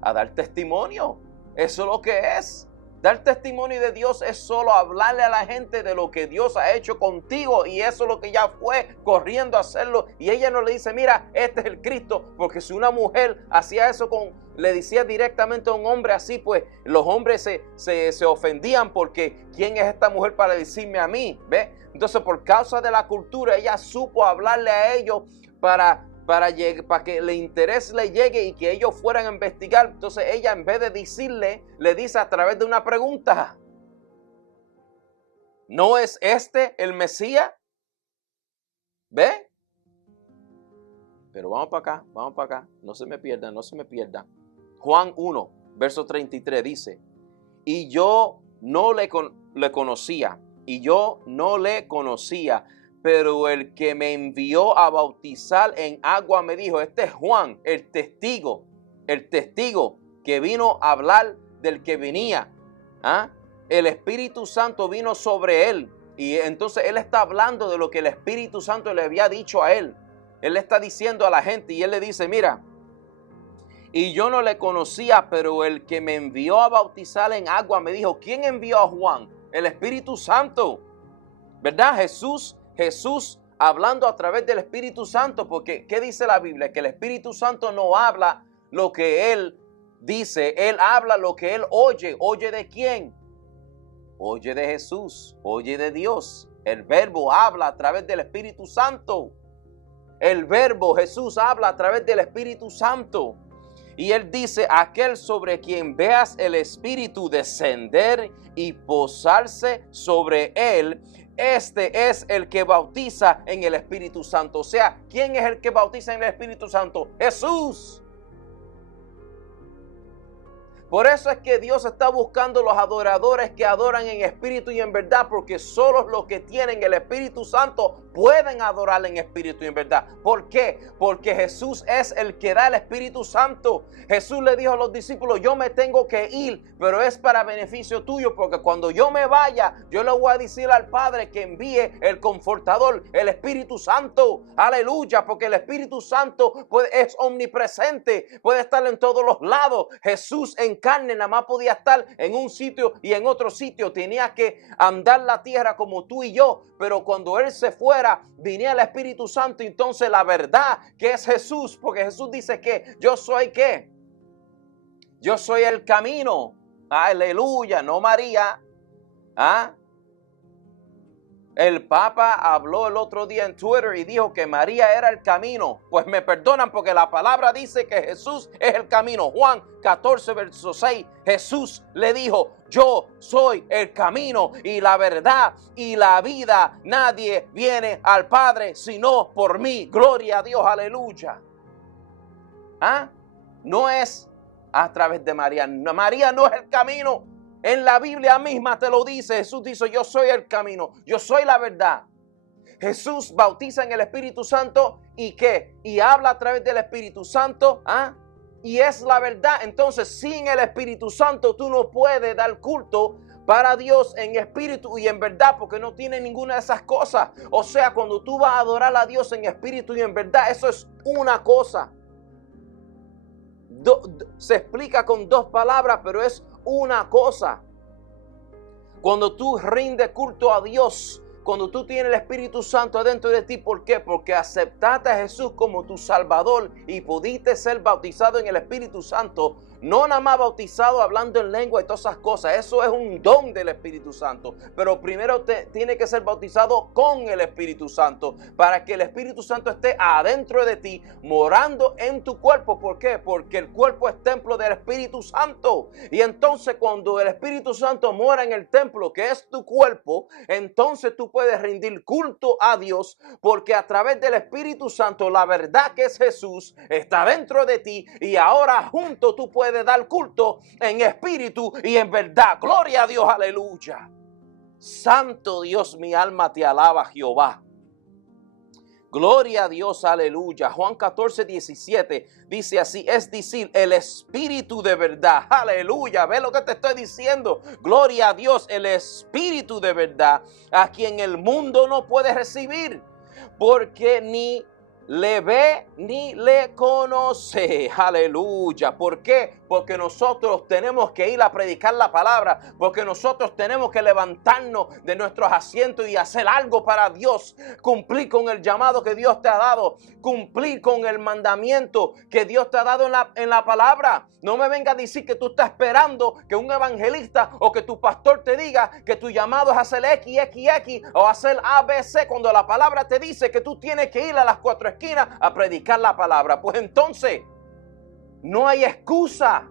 a dar testimonio. Eso es lo que es. Dar testimonio de Dios es solo hablarle a la gente de lo que Dios ha hecho contigo. Y eso es lo que ella fue corriendo a hacerlo. Y ella no le dice, mira, este es el Cristo. Porque si una mujer hacía eso le decía directamente a un hombre así, pues los hombres se ofendían porque ¿quién es esta mujer para decirme a mí? ¿Ve? Entonces por causa de la cultura ella supo hablarle a ellos para que el interés le llegue y que ellos fueran a investigar. Entonces ella en vez de decirle, le dice a través de una pregunta, ¿no es este el Mesías? ¿Ve? Pero vamos para acá, no se me pierdan. Juan 1, verso 33 dice, y yo no le conocía, pero el que me envió a bautizar en agua me dijo, este es Juan, el testigo que vino a hablar del que venía. El Espíritu Santo vino sobre él. Y entonces él está hablando de lo que el Espíritu Santo le había dicho a él. Él le está diciendo a la gente y él le dice, mira, y yo no le conocía, pero el que me envió a bautizar en agua me dijo, ¿quién envió a Juan? El Espíritu Santo, ¿verdad? Jesús hablando a través del Espíritu Santo, porque ¿qué dice la Biblia? Que el Espíritu Santo no habla lo que Él dice, Él habla lo que Él oye. ¿Oye de quién? Oye de Jesús, oye de Dios. El Verbo habla a través del Espíritu Santo. El Verbo, Jesús, habla a través del Espíritu Santo. Y Él dice, aquel sobre quien veas el Espíritu descender y posarse sobre Él, este es el que bautiza en el Espíritu Santo. O sea, ¿quién es el que bautiza en el Espíritu Santo? Jesús. Por eso es que Dios está buscando los adoradores que adoran en espíritu y en verdad, porque solo los que tienen el Espíritu Santo pueden adorar en espíritu y en verdad. ¿Por qué? Porque Jesús es el que da el Espíritu Santo. Jesús le dijo a los discípulos, yo me tengo que ir, pero es para beneficio tuyo, porque cuando yo me vaya, yo le voy a decir al Padre que envíe el Confortador, el Espíritu Santo. Aleluya, porque el Espíritu Santo es omnipresente, puede estar en todos los lados. Jesús en carne nada más podía estar en un sitio y en otro sitio. Tenía que andar la tierra como tú y yo, pero cuando Él se fuera, viniera el Espíritu Santo. Entonces la verdad que es Jesús, porque Jesús dice que yo soy ¿qué? Yo soy el camino. Aleluya, no María. El Papa habló el otro día en Twitter y dijo que María era el camino. Pues me perdonan porque la palabra dice que Jesús es el camino. Juan 14, verso 6. Jesús le dijo, yo soy el camino y la verdad y la vida. Nadie viene al Padre sino por mí. Gloria a Dios, aleluya. No es a través de María. No, María no es el camino. En la Biblia misma te lo dice. Jesús dice, yo soy el camino, yo soy la verdad. Jesús bautiza en el Espíritu Santo y ¿qué? Y habla a través del Espíritu Santo, y es la verdad. Entonces, sin el Espíritu Santo tú no puedes dar culto para Dios en espíritu y en verdad, porque no tiene ninguna de esas cosas. O sea, cuando tú vas a adorar a Dios en espíritu y en verdad, eso es una cosa. Se explica con dos palabras, pero es una cosa. Cuando tú rindes culto a Dios, cuando tú tienes el Espíritu Santo dentro de ti, ¿por qué? Porque aceptaste a Jesús como tu Salvador y pudiste ser bautizado en el Espíritu Santo. No nada más bautizado hablando en lengua y todas esas cosas. Eso es un don del Espíritu Santo. Pero primero tiene que ser bautizado con el Espíritu Santo para que el Espíritu Santo esté adentro de ti, morando en tu cuerpo. ¿Por qué? Porque el cuerpo es templo del Espíritu Santo. Y entonces cuando el Espíritu Santo mora en el templo, que es tu cuerpo, entonces tú puedes rendir culto a Dios, porque a través del Espíritu Santo la verdad que es Jesús está dentro de ti y ahora junto tú puedes dar culto en espíritu y en verdad. Gloria a Dios, aleluya. Santo Dios, mi alma te alaba, Jehová. Gloria a Dios, aleluya. Juan 14, 17 dice así, es decir, el Espíritu de verdad. Aleluya, ve lo que te estoy diciendo. Gloria a Dios, el Espíritu de verdad, a quien el mundo no puede recibir, porque ni le ve ni le conoce. Aleluya. ¿Por qué? Porque nosotros tenemos que ir a predicar la palabra, porque nosotros tenemos que levantarnos de nuestros asientos y hacer algo para Dios, cumplir con el llamado que Dios te ha dado, cumplir con el mandamiento que Dios te ha dado en la palabra. No me venga a decir que tú estás esperando que un evangelista o que tu pastor te diga que tu llamado es hacer X o hacer ABC, cuando la palabra te dice que tú tienes que ir a las cuatro esquinas a predicar la palabra. Pues entonces no hay excusa.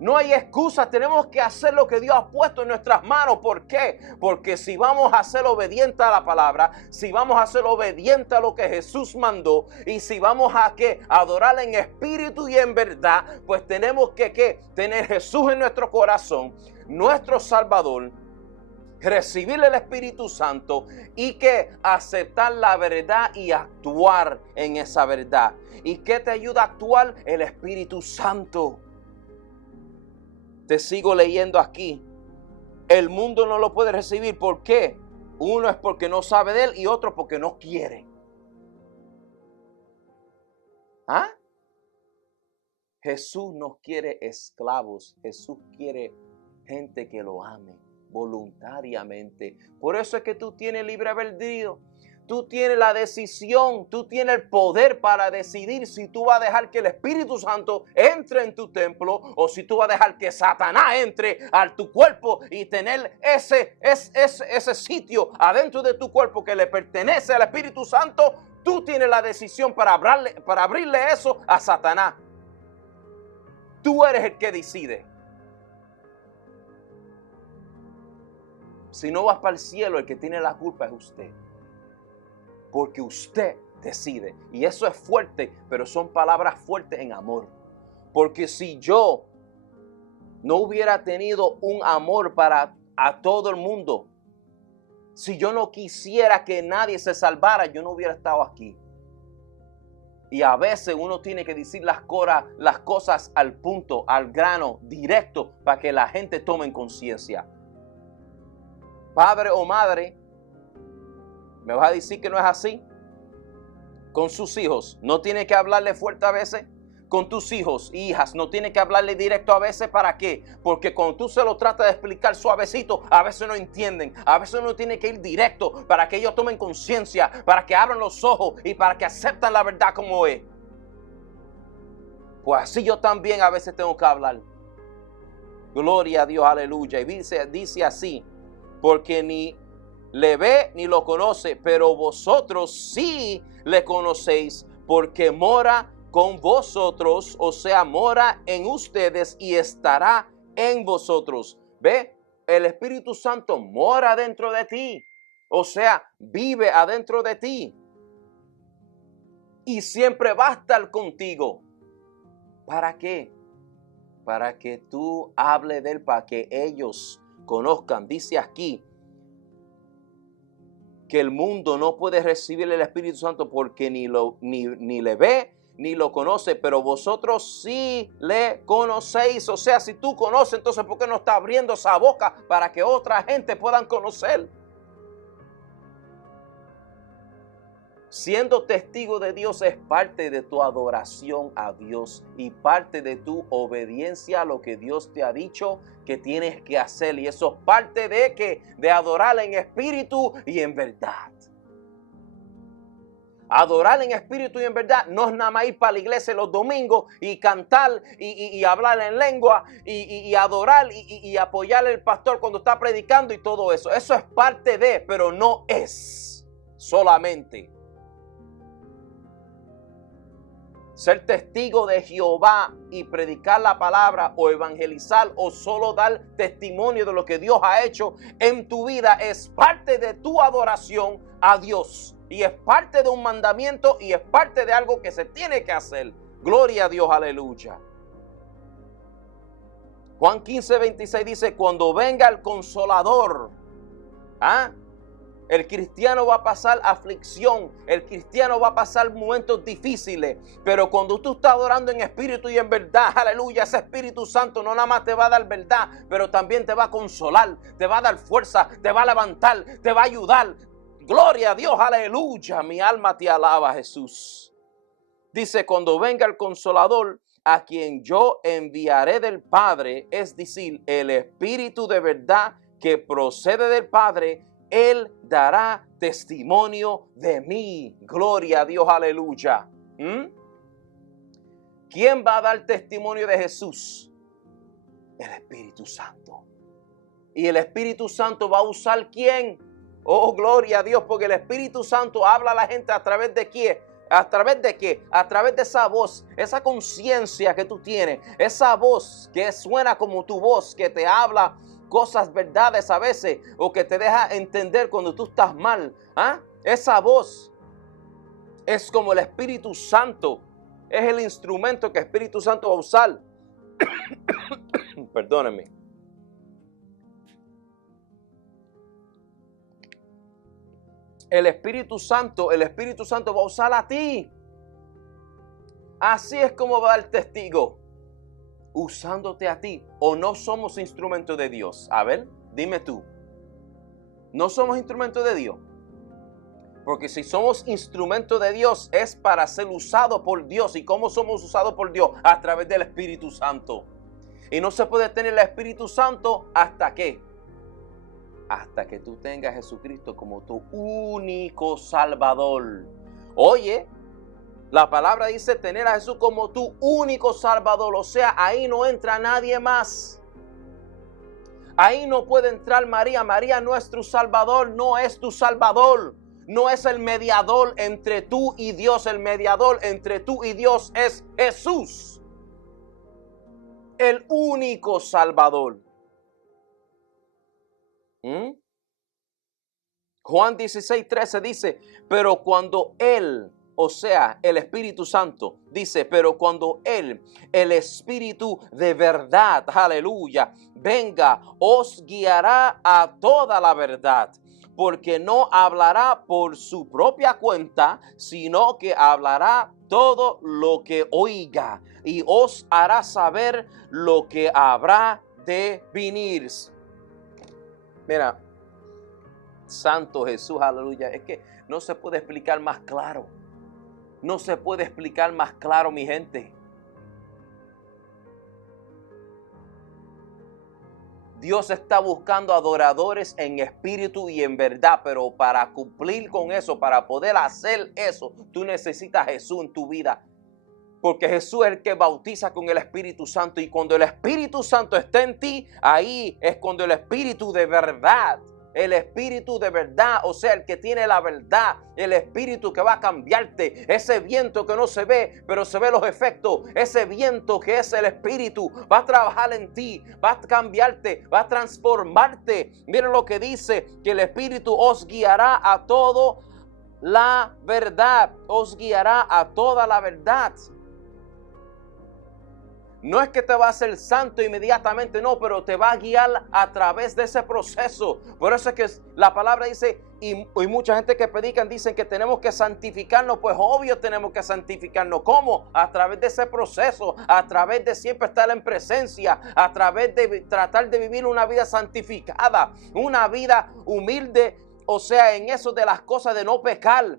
No hay excusa, tenemos que hacer lo que Dios ha puesto en nuestras manos. ¿Por qué? Porque si vamos a ser obedientes a la palabra, si vamos a ser obedientes a lo que Jesús mandó y si vamos a adorar en espíritu y en verdad, pues tenemos que tener Jesús en nuestro corazón, nuestro Salvador, recibir el Espíritu Santo y que aceptar la verdad y actuar en esa verdad. ¿Y qué te ayuda a actuar? El Espíritu Santo. Te sigo leyendo aquí. El mundo no lo puede recibir. ¿Por qué? Uno es porque no sabe de él y otro porque no quiere. Jesús no quiere esclavos. Jesús quiere gente que lo ame voluntariamente. Por eso es que tú tienes libre albedrío. Tú tienes la decisión, tú tienes el poder para decidir si tú vas a dejar que el Espíritu Santo entre en tu templo o si tú vas a dejar que Satanás entre a tu cuerpo y tener ese sitio adentro de tu cuerpo que le pertenece al Espíritu Santo. Tú tienes la decisión para abrirle eso a Satanás. Tú eres el que decide. Si no vas para el cielo, el que tiene la culpa es usted. Porque usted decide. Y eso es fuerte, pero son palabras fuertes en amor. Porque si yo no hubiera tenido un amor para a todo el mundo, Si yo no quisiera que nadie se salvara, yo no hubiera estado aquí. Y a veces uno tiene que decir las cosas al punto, al grano, directo, para que la gente tome conciencia. Padre o madre, ¿me vas a decir que no es así? Con sus hijos, ¿no tiene que hablarle fuerte a veces? Con tus hijos e hijas, ¿no tiene que hablarle directo a veces? ¿Para qué? Porque cuando tú se lo tratas de explicar suavecito, a veces no entienden. A veces uno tiene que ir directo para que ellos tomen conciencia, para que abran los ojos y para que acepten la verdad como es. Pues así yo también a veces tengo que hablar. Gloria a Dios, aleluya. Y dice así, porque ni le ve ni lo conoce, pero vosotros sí le conocéis, porque mora con vosotros, o sea, mora en ustedes y estará en vosotros. ¿Ve? El Espíritu Santo mora dentro de ti, o sea, vive adentro de ti. Y siempre va a estar contigo. ¿Para qué? Para que tú hables de él, para que ellos conozcan. Dice aquí que el mundo no puede recibir el Espíritu Santo porque ni le ve ni lo conoce, pero vosotros sí le conocéis. O sea, si tú conoces, entonces ¿por qué no está abriendo esa boca para que otra gente puedan conocer? Siendo testigo de Dios es parte de tu adoración a Dios y parte de tu obediencia a lo que Dios te ha dicho que tienes que hacer. Y eso es parte de adorar en espíritu y en verdad. Adorar en espíritu y en verdad no es nada más ir para la iglesia los domingos y cantar y hablar en lengua y adorar y apoyar al pastor cuando está predicando y todo eso. Eso es parte de, pero no es solamente. Ser testigo de Jehová y predicar la palabra o evangelizar o solo dar testimonio de lo que Dios ha hecho en tu vida es parte de tu adoración a Dios. Y es parte de un mandamiento y es parte de algo que se tiene que hacer. Gloria a Dios, aleluya. Juan 15:26 dice, cuando venga el Consolador, el cristiano va a pasar aflicción, el cristiano va a pasar momentos difíciles, pero cuando tú estás adorando en espíritu y en verdad, aleluya, ese Espíritu Santo no nada más te va a dar verdad, pero también te va a consolar, te va a dar fuerza, te va a levantar, te va a ayudar. Gloria a Dios, aleluya, mi alma te alaba, Jesús. Dice, cuando venga el Consolador, a quien yo enviaré del Padre, es decir, el Espíritu de verdad que procede del Padre, Él dará testimonio de mí. Gloria a Dios, aleluya. ¿Quién va a dar testimonio de Jesús? El Espíritu Santo. ¿Y el Espíritu Santo va a usar quién? Oh, gloria a Dios, porque el Espíritu Santo habla a la gente a través de quién. ¿A través de qué? A través de esa voz, esa conciencia que tú tienes, esa voz que suena como tu voz, que te habla cosas, verdades a veces, o que te deja entender cuando tú estás mal. Esa voz es como el Espíritu Santo, es el instrumento que el Espíritu Santo va a usar. Perdónenme. El Espíritu Santo va a usar a ti. Así es como va el testigo, usándote a ti. ¿O no somos instrumentos de Dios? A ver, dime tú. ¿No somos instrumentos de Dios? Porque si somos instrumentos de Dios es para ser usados por Dios. ¿Y cómo somos usados por Dios? A través del Espíritu Santo. Y no se puede tener el Espíritu Santo ¿hasta qué? Hasta que tú tengas a Jesucristo como tu único Salvador. Oye, la palabra dice tener a Jesús como tu único Salvador. O sea, ahí no entra nadie más. Ahí no puede entrar María. María no es tu Salvador, no es tu Salvador. No es el mediador entre tú y Dios. El mediador entre tú y Dios es Jesús. El único Salvador. Juan 16:13 dice, pero cuando Él, o sea, el Espíritu Santo, dice, pero cuando Él, el Espíritu de verdad, aleluya, venga, os guiará a toda la verdad, porque no hablará por su propia cuenta, sino que hablará todo lo que oiga y os hará saber lo que habrá de venir. Mira, Santo Jesús, aleluya, es que no se puede explicar más claro. No se puede explicar más claro, mi gente. Dios está buscando adoradores en espíritu y en verdad, pero para cumplir con eso, para poder hacer eso, tú necesitas a Jesús en tu vida. Porque Jesús es el que bautiza con el Espíritu Santo, y cuando el Espíritu Santo está en ti, ahí es cuando el Espíritu de verdad, o sea, el que tiene la verdad, el Espíritu que va a cambiarte, ese viento que no se ve, pero se ve los efectos, ese viento que es el Espíritu, va a trabajar en ti, va a cambiarte, va a transformarte. Miren lo que dice, que el Espíritu os guiará a todo la verdad, os guiará a toda la verdad. No es que te va a hacer santo inmediatamente, no, pero te va a guiar a través de ese proceso. Por eso es que la palabra dice, y mucha gente que predican dicen que tenemos que santificarnos. Pues obvio tenemos que santificarnos. ¿Cómo? A través de ese proceso, a través de siempre estar en presencia, a través de tratar de vivir una vida santificada, una vida humilde, o sea, en eso de las cosas de no pecar.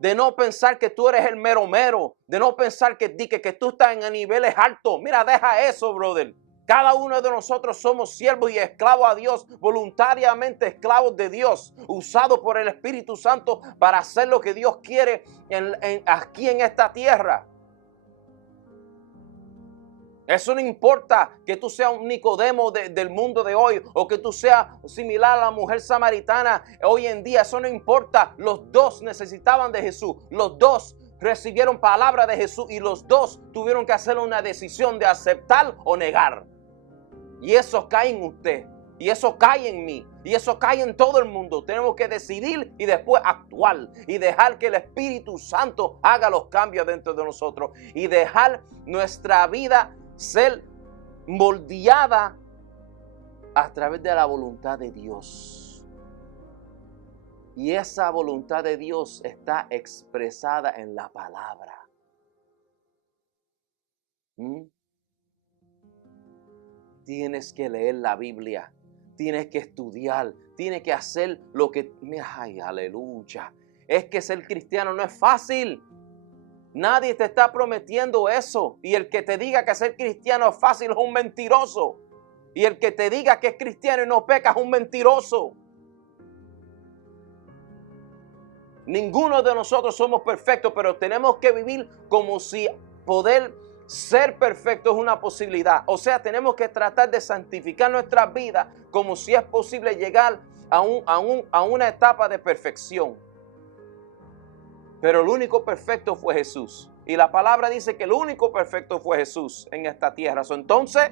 De no pensar que tú eres el mero mero. De no pensar que tú estás en niveles altos. Mira, deja eso, brother. Cada uno de nosotros somos siervos y esclavos a Dios. Voluntariamente esclavos de Dios. Usados por el Espíritu Santo para hacer lo que Dios quiere aquí en esta tierra. Eso no importa que tú seas un Nicodemo del mundo de hoy, o que tú seas similar a la mujer samaritana hoy en día. Eso no importa. Los dos necesitaban de Jesús. Los dos recibieron palabra de Jesús y los dos tuvieron que hacer una decisión de aceptar o negar. Y eso cae en usted. Y eso cae en mí. Y eso cae en todo el mundo. Tenemos que decidir y después actuar. Y dejar que el Espíritu Santo haga los cambios dentro de nosotros. Y dejar nuestra vida ser moldeada a través de la voluntad de Dios. Y esa voluntad de Dios está expresada en la palabra. Tienes que leer la Biblia, tienes que estudiar, tienes que hacer lo que... ¡Ay, aleluya! Es que ser cristiano no es fácil. Nadie te está prometiendo eso. Y el que te diga que ser cristiano es fácil es un mentiroso. Y el que te diga que es cristiano y no peca es un mentiroso. Ninguno de nosotros somos perfectos, pero tenemos que vivir como si poder ser perfecto es una posibilidad. O sea, tenemos que tratar de santificar nuestras vidas como si es posible llegar a una etapa de perfección. Pero el único perfecto fue Jesús. Y la palabra dice que el único perfecto fue Jesús en esta tierra. Entonces,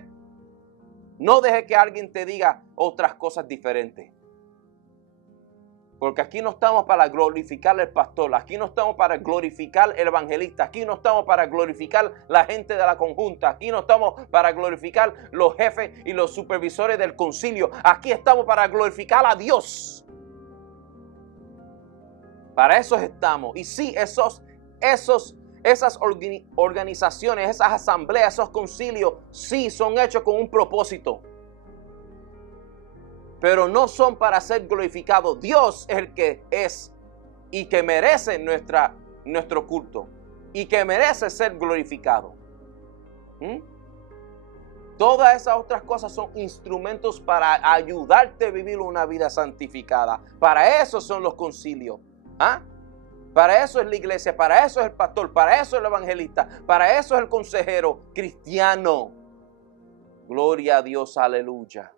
no deje que alguien te diga otras cosas diferentes. Porque aquí no estamos para glorificar al pastor. Aquí no estamos para glorificar el evangelista. Aquí no estamos para glorificar la gente de la conjunta. Aquí no estamos para glorificar los jefes y los supervisores del concilio. Aquí estamos para glorificar a Dios. Para eso estamos. Y sí, esas organizaciones, esas asambleas, esos concilios, sí son hechos con un propósito. Pero no son para ser glorificados. Dios es el que es y que merece nuestro culto. Y que merece ser glorificado. Todas esas otras cosas son instrumentos para ayudarte a vivir una vida santificada. Para eso son los concilios. Para eso es la iglesia, para eso es el pastor, para eso es el evangelista, para eso es el consejero cristiano. Gloria a Dios, aleluya.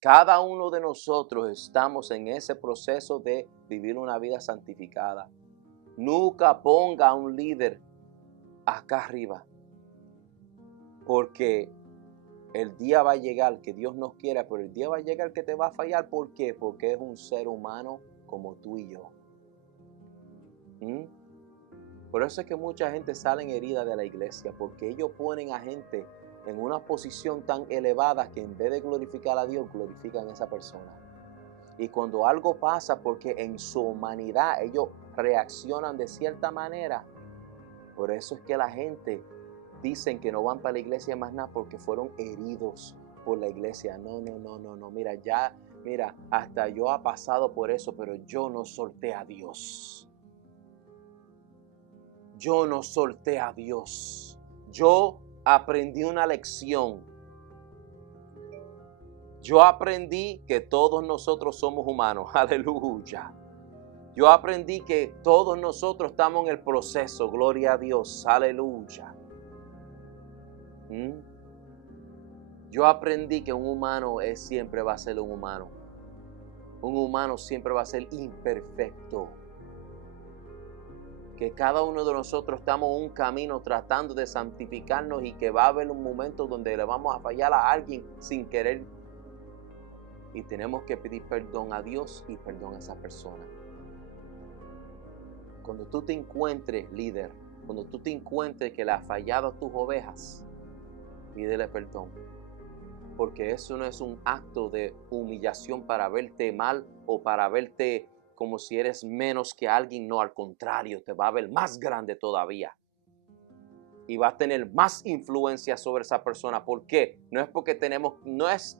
Cada uno de nosotros estamos en ese proceso de vivir una vida santificada. Nunca ponga a un líder acá arriba, porque el día va a llegar que Dios nos quiera, pero el día va a llegar que te va a fallar. ¿Por qué? Porque es un ser humano como tú y yo. Por eso es que mucha gente sale herida de la iglesia, porque ellos ponen a gente en una posición tan elevada que en vez de glorificar a Dios, glorifican a esa persona. Y cuando algo pasa, porque en su humanidad ellos reaccionan de cierta manera, por eso es que la gente dicen que no van para la iglesia más nada porque fueron heridos por la iglesia. No. Mira, hasta yo he pasado por eso, pero yo no solté a Dios. Yo no solté a Dios. Yo aprendí una lección. Yo aprendí que todos nosotros somos humanos. Aleluya. Yo aprendí que todos nosotros estamos en el proceso. Gloria a Dios. Aleluya. Yo aprendí que un humano siempre va a ser un humano. Un humano siempre va a ser imperfecto. Que cada uno de nosotros estamos en un camino tratando de santificarnos y que va a haber un momento donde le vamos a fallar a alguien sin querer. Y tenemos que pedir perdón a Dios y perdón a esa persona. Cuando tú te encuentres, líder, cuando tú te encuentres que le has fallado a tus ovejas, pídele perdón. Porque eso no es un acto de humillación para verte mal o para verte como si eres menos que alguien. No, al contrario, te va a ver más grande todavía. Y vas a tener más influencia sobre esa persona. ¿Por qué? No es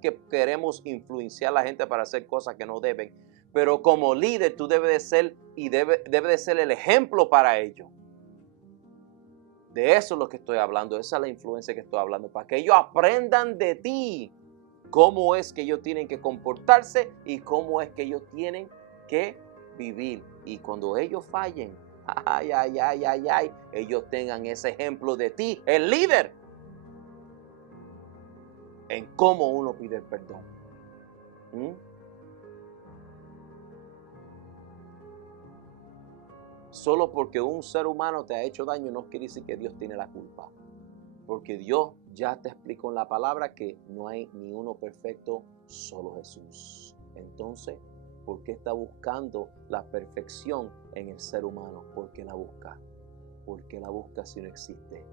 que queremos influenciar a la gente para hacer cosas que no deben. Pero como líder tú debes de ser y debe de ser el ejemplo para ellos. De eso es lo que estoy hablando. Esa es la influencia que estoy hablando. Para que ellos aprendan de ti cómo es que ellos tienen que comportarse y cómo es que ellos tienen que vivir. Y cuando ellos fallen, ellos tengan ese ejemplo de ti, el líder, en cómo uno pide el perdón. Solo porque un ser humano te ha hecho daño no quiere decir que Dios tiene la culpa. Porque Dios ya te explicó en la palabra que no hay ni uno perfecto, solo Jesús. Entonces, ¿por qué está buscando la perfección en el ser humano? ¿Por qué la busca? ¿Por qué la busca si no existe?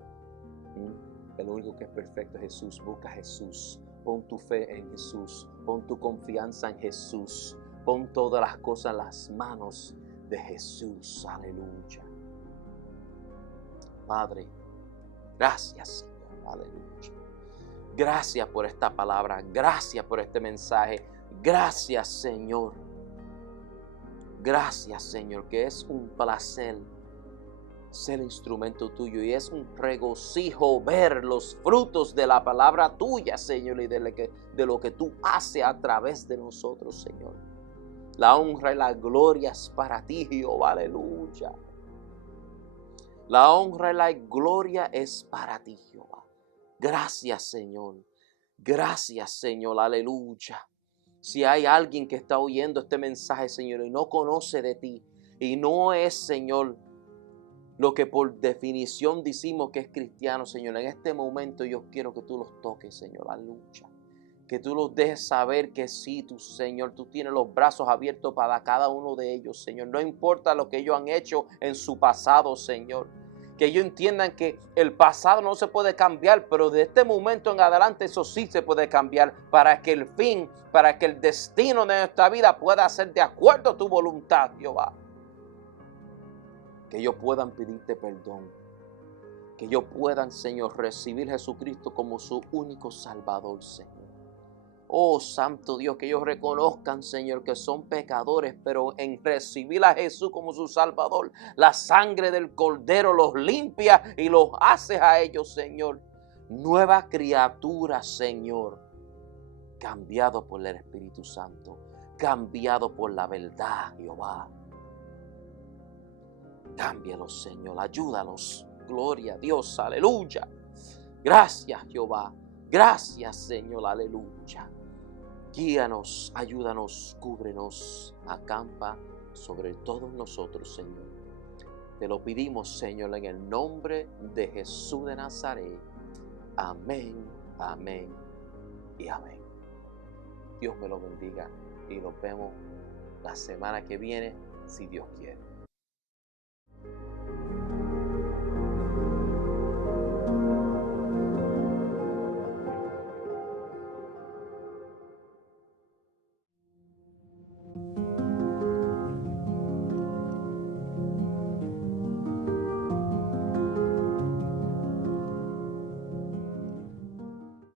El único que es perfecto es Jesús. Busca a Jesús. Pon tu fe en Jesús. Pon tu confianza en Jesús. Pon todas las cosas en las manos de Jesús. Aleluya. Padre, gracias, Señor. Aleluya. Gracias por esta palabra. Gracias por este mensaje. Gracias, Señor. Gracias, Señor, que es un placer ser instrumento tuyo y es un regocijo ver los frutos de la palabra tuya, Señor, y de lo que tú haces a través de nosotros, Señor. La honra y la gloria es para ti, Jehová, aleluya. La honra y la gloria es para ti, Jehová. Gracias, Señor. Gracias, Señor, aleluya. Si hay alguien que está oyendo este mensaje, Señor, y no conoce de ti, y no es, Señor, lo que por definición decimos que es cristiano, Señor, en este momento yo quiero que tú los toques, Señor, aleluya. Que tú los dejes saber que sí, tú, Señor, tú tienes los brazos abiertos para cada uno de ellos, Señor. No importa lo que ellos han hecho en su pasado, Señor. Que ellos entiendan que el pasado no se puede cambiar, pero de este momento en adelante eso sí se puede cambiar para que el fin, para que el destino de nuestra vida pueda ser de acuerdo a tu voluntad, Jehová. Que ellos puedan pedirte perdón. Que ellos puedan, Señor, recibir a Jesucristo como su único Salvador, Señor. Oh, Santo Dios, que ellos reconozcan, Señor, que son pecadores, pero en recibir a Jesús como su Salvador, la sangre del Cordero los limpia y los hace a ellos, Señor, nueva criatura, Señor, cambiado por el Espíritu Santo, cambiado por la verdad, Jehová. Cámbialos, Señor, ayúdalos. Gloria a Dios, aleluya. Gracias, Jehová. Gracias, Señor, aleluya. Guíanos, ayúdanos, cúbrenos, acampa sobre todos nosotros, Señor. Te lo pedimos, Señor, en el nombre de Jesús de Nazaret. Amén, amén y amén. Dios me lo bendiga y nos vemos la semana que viene, si Dios quiere.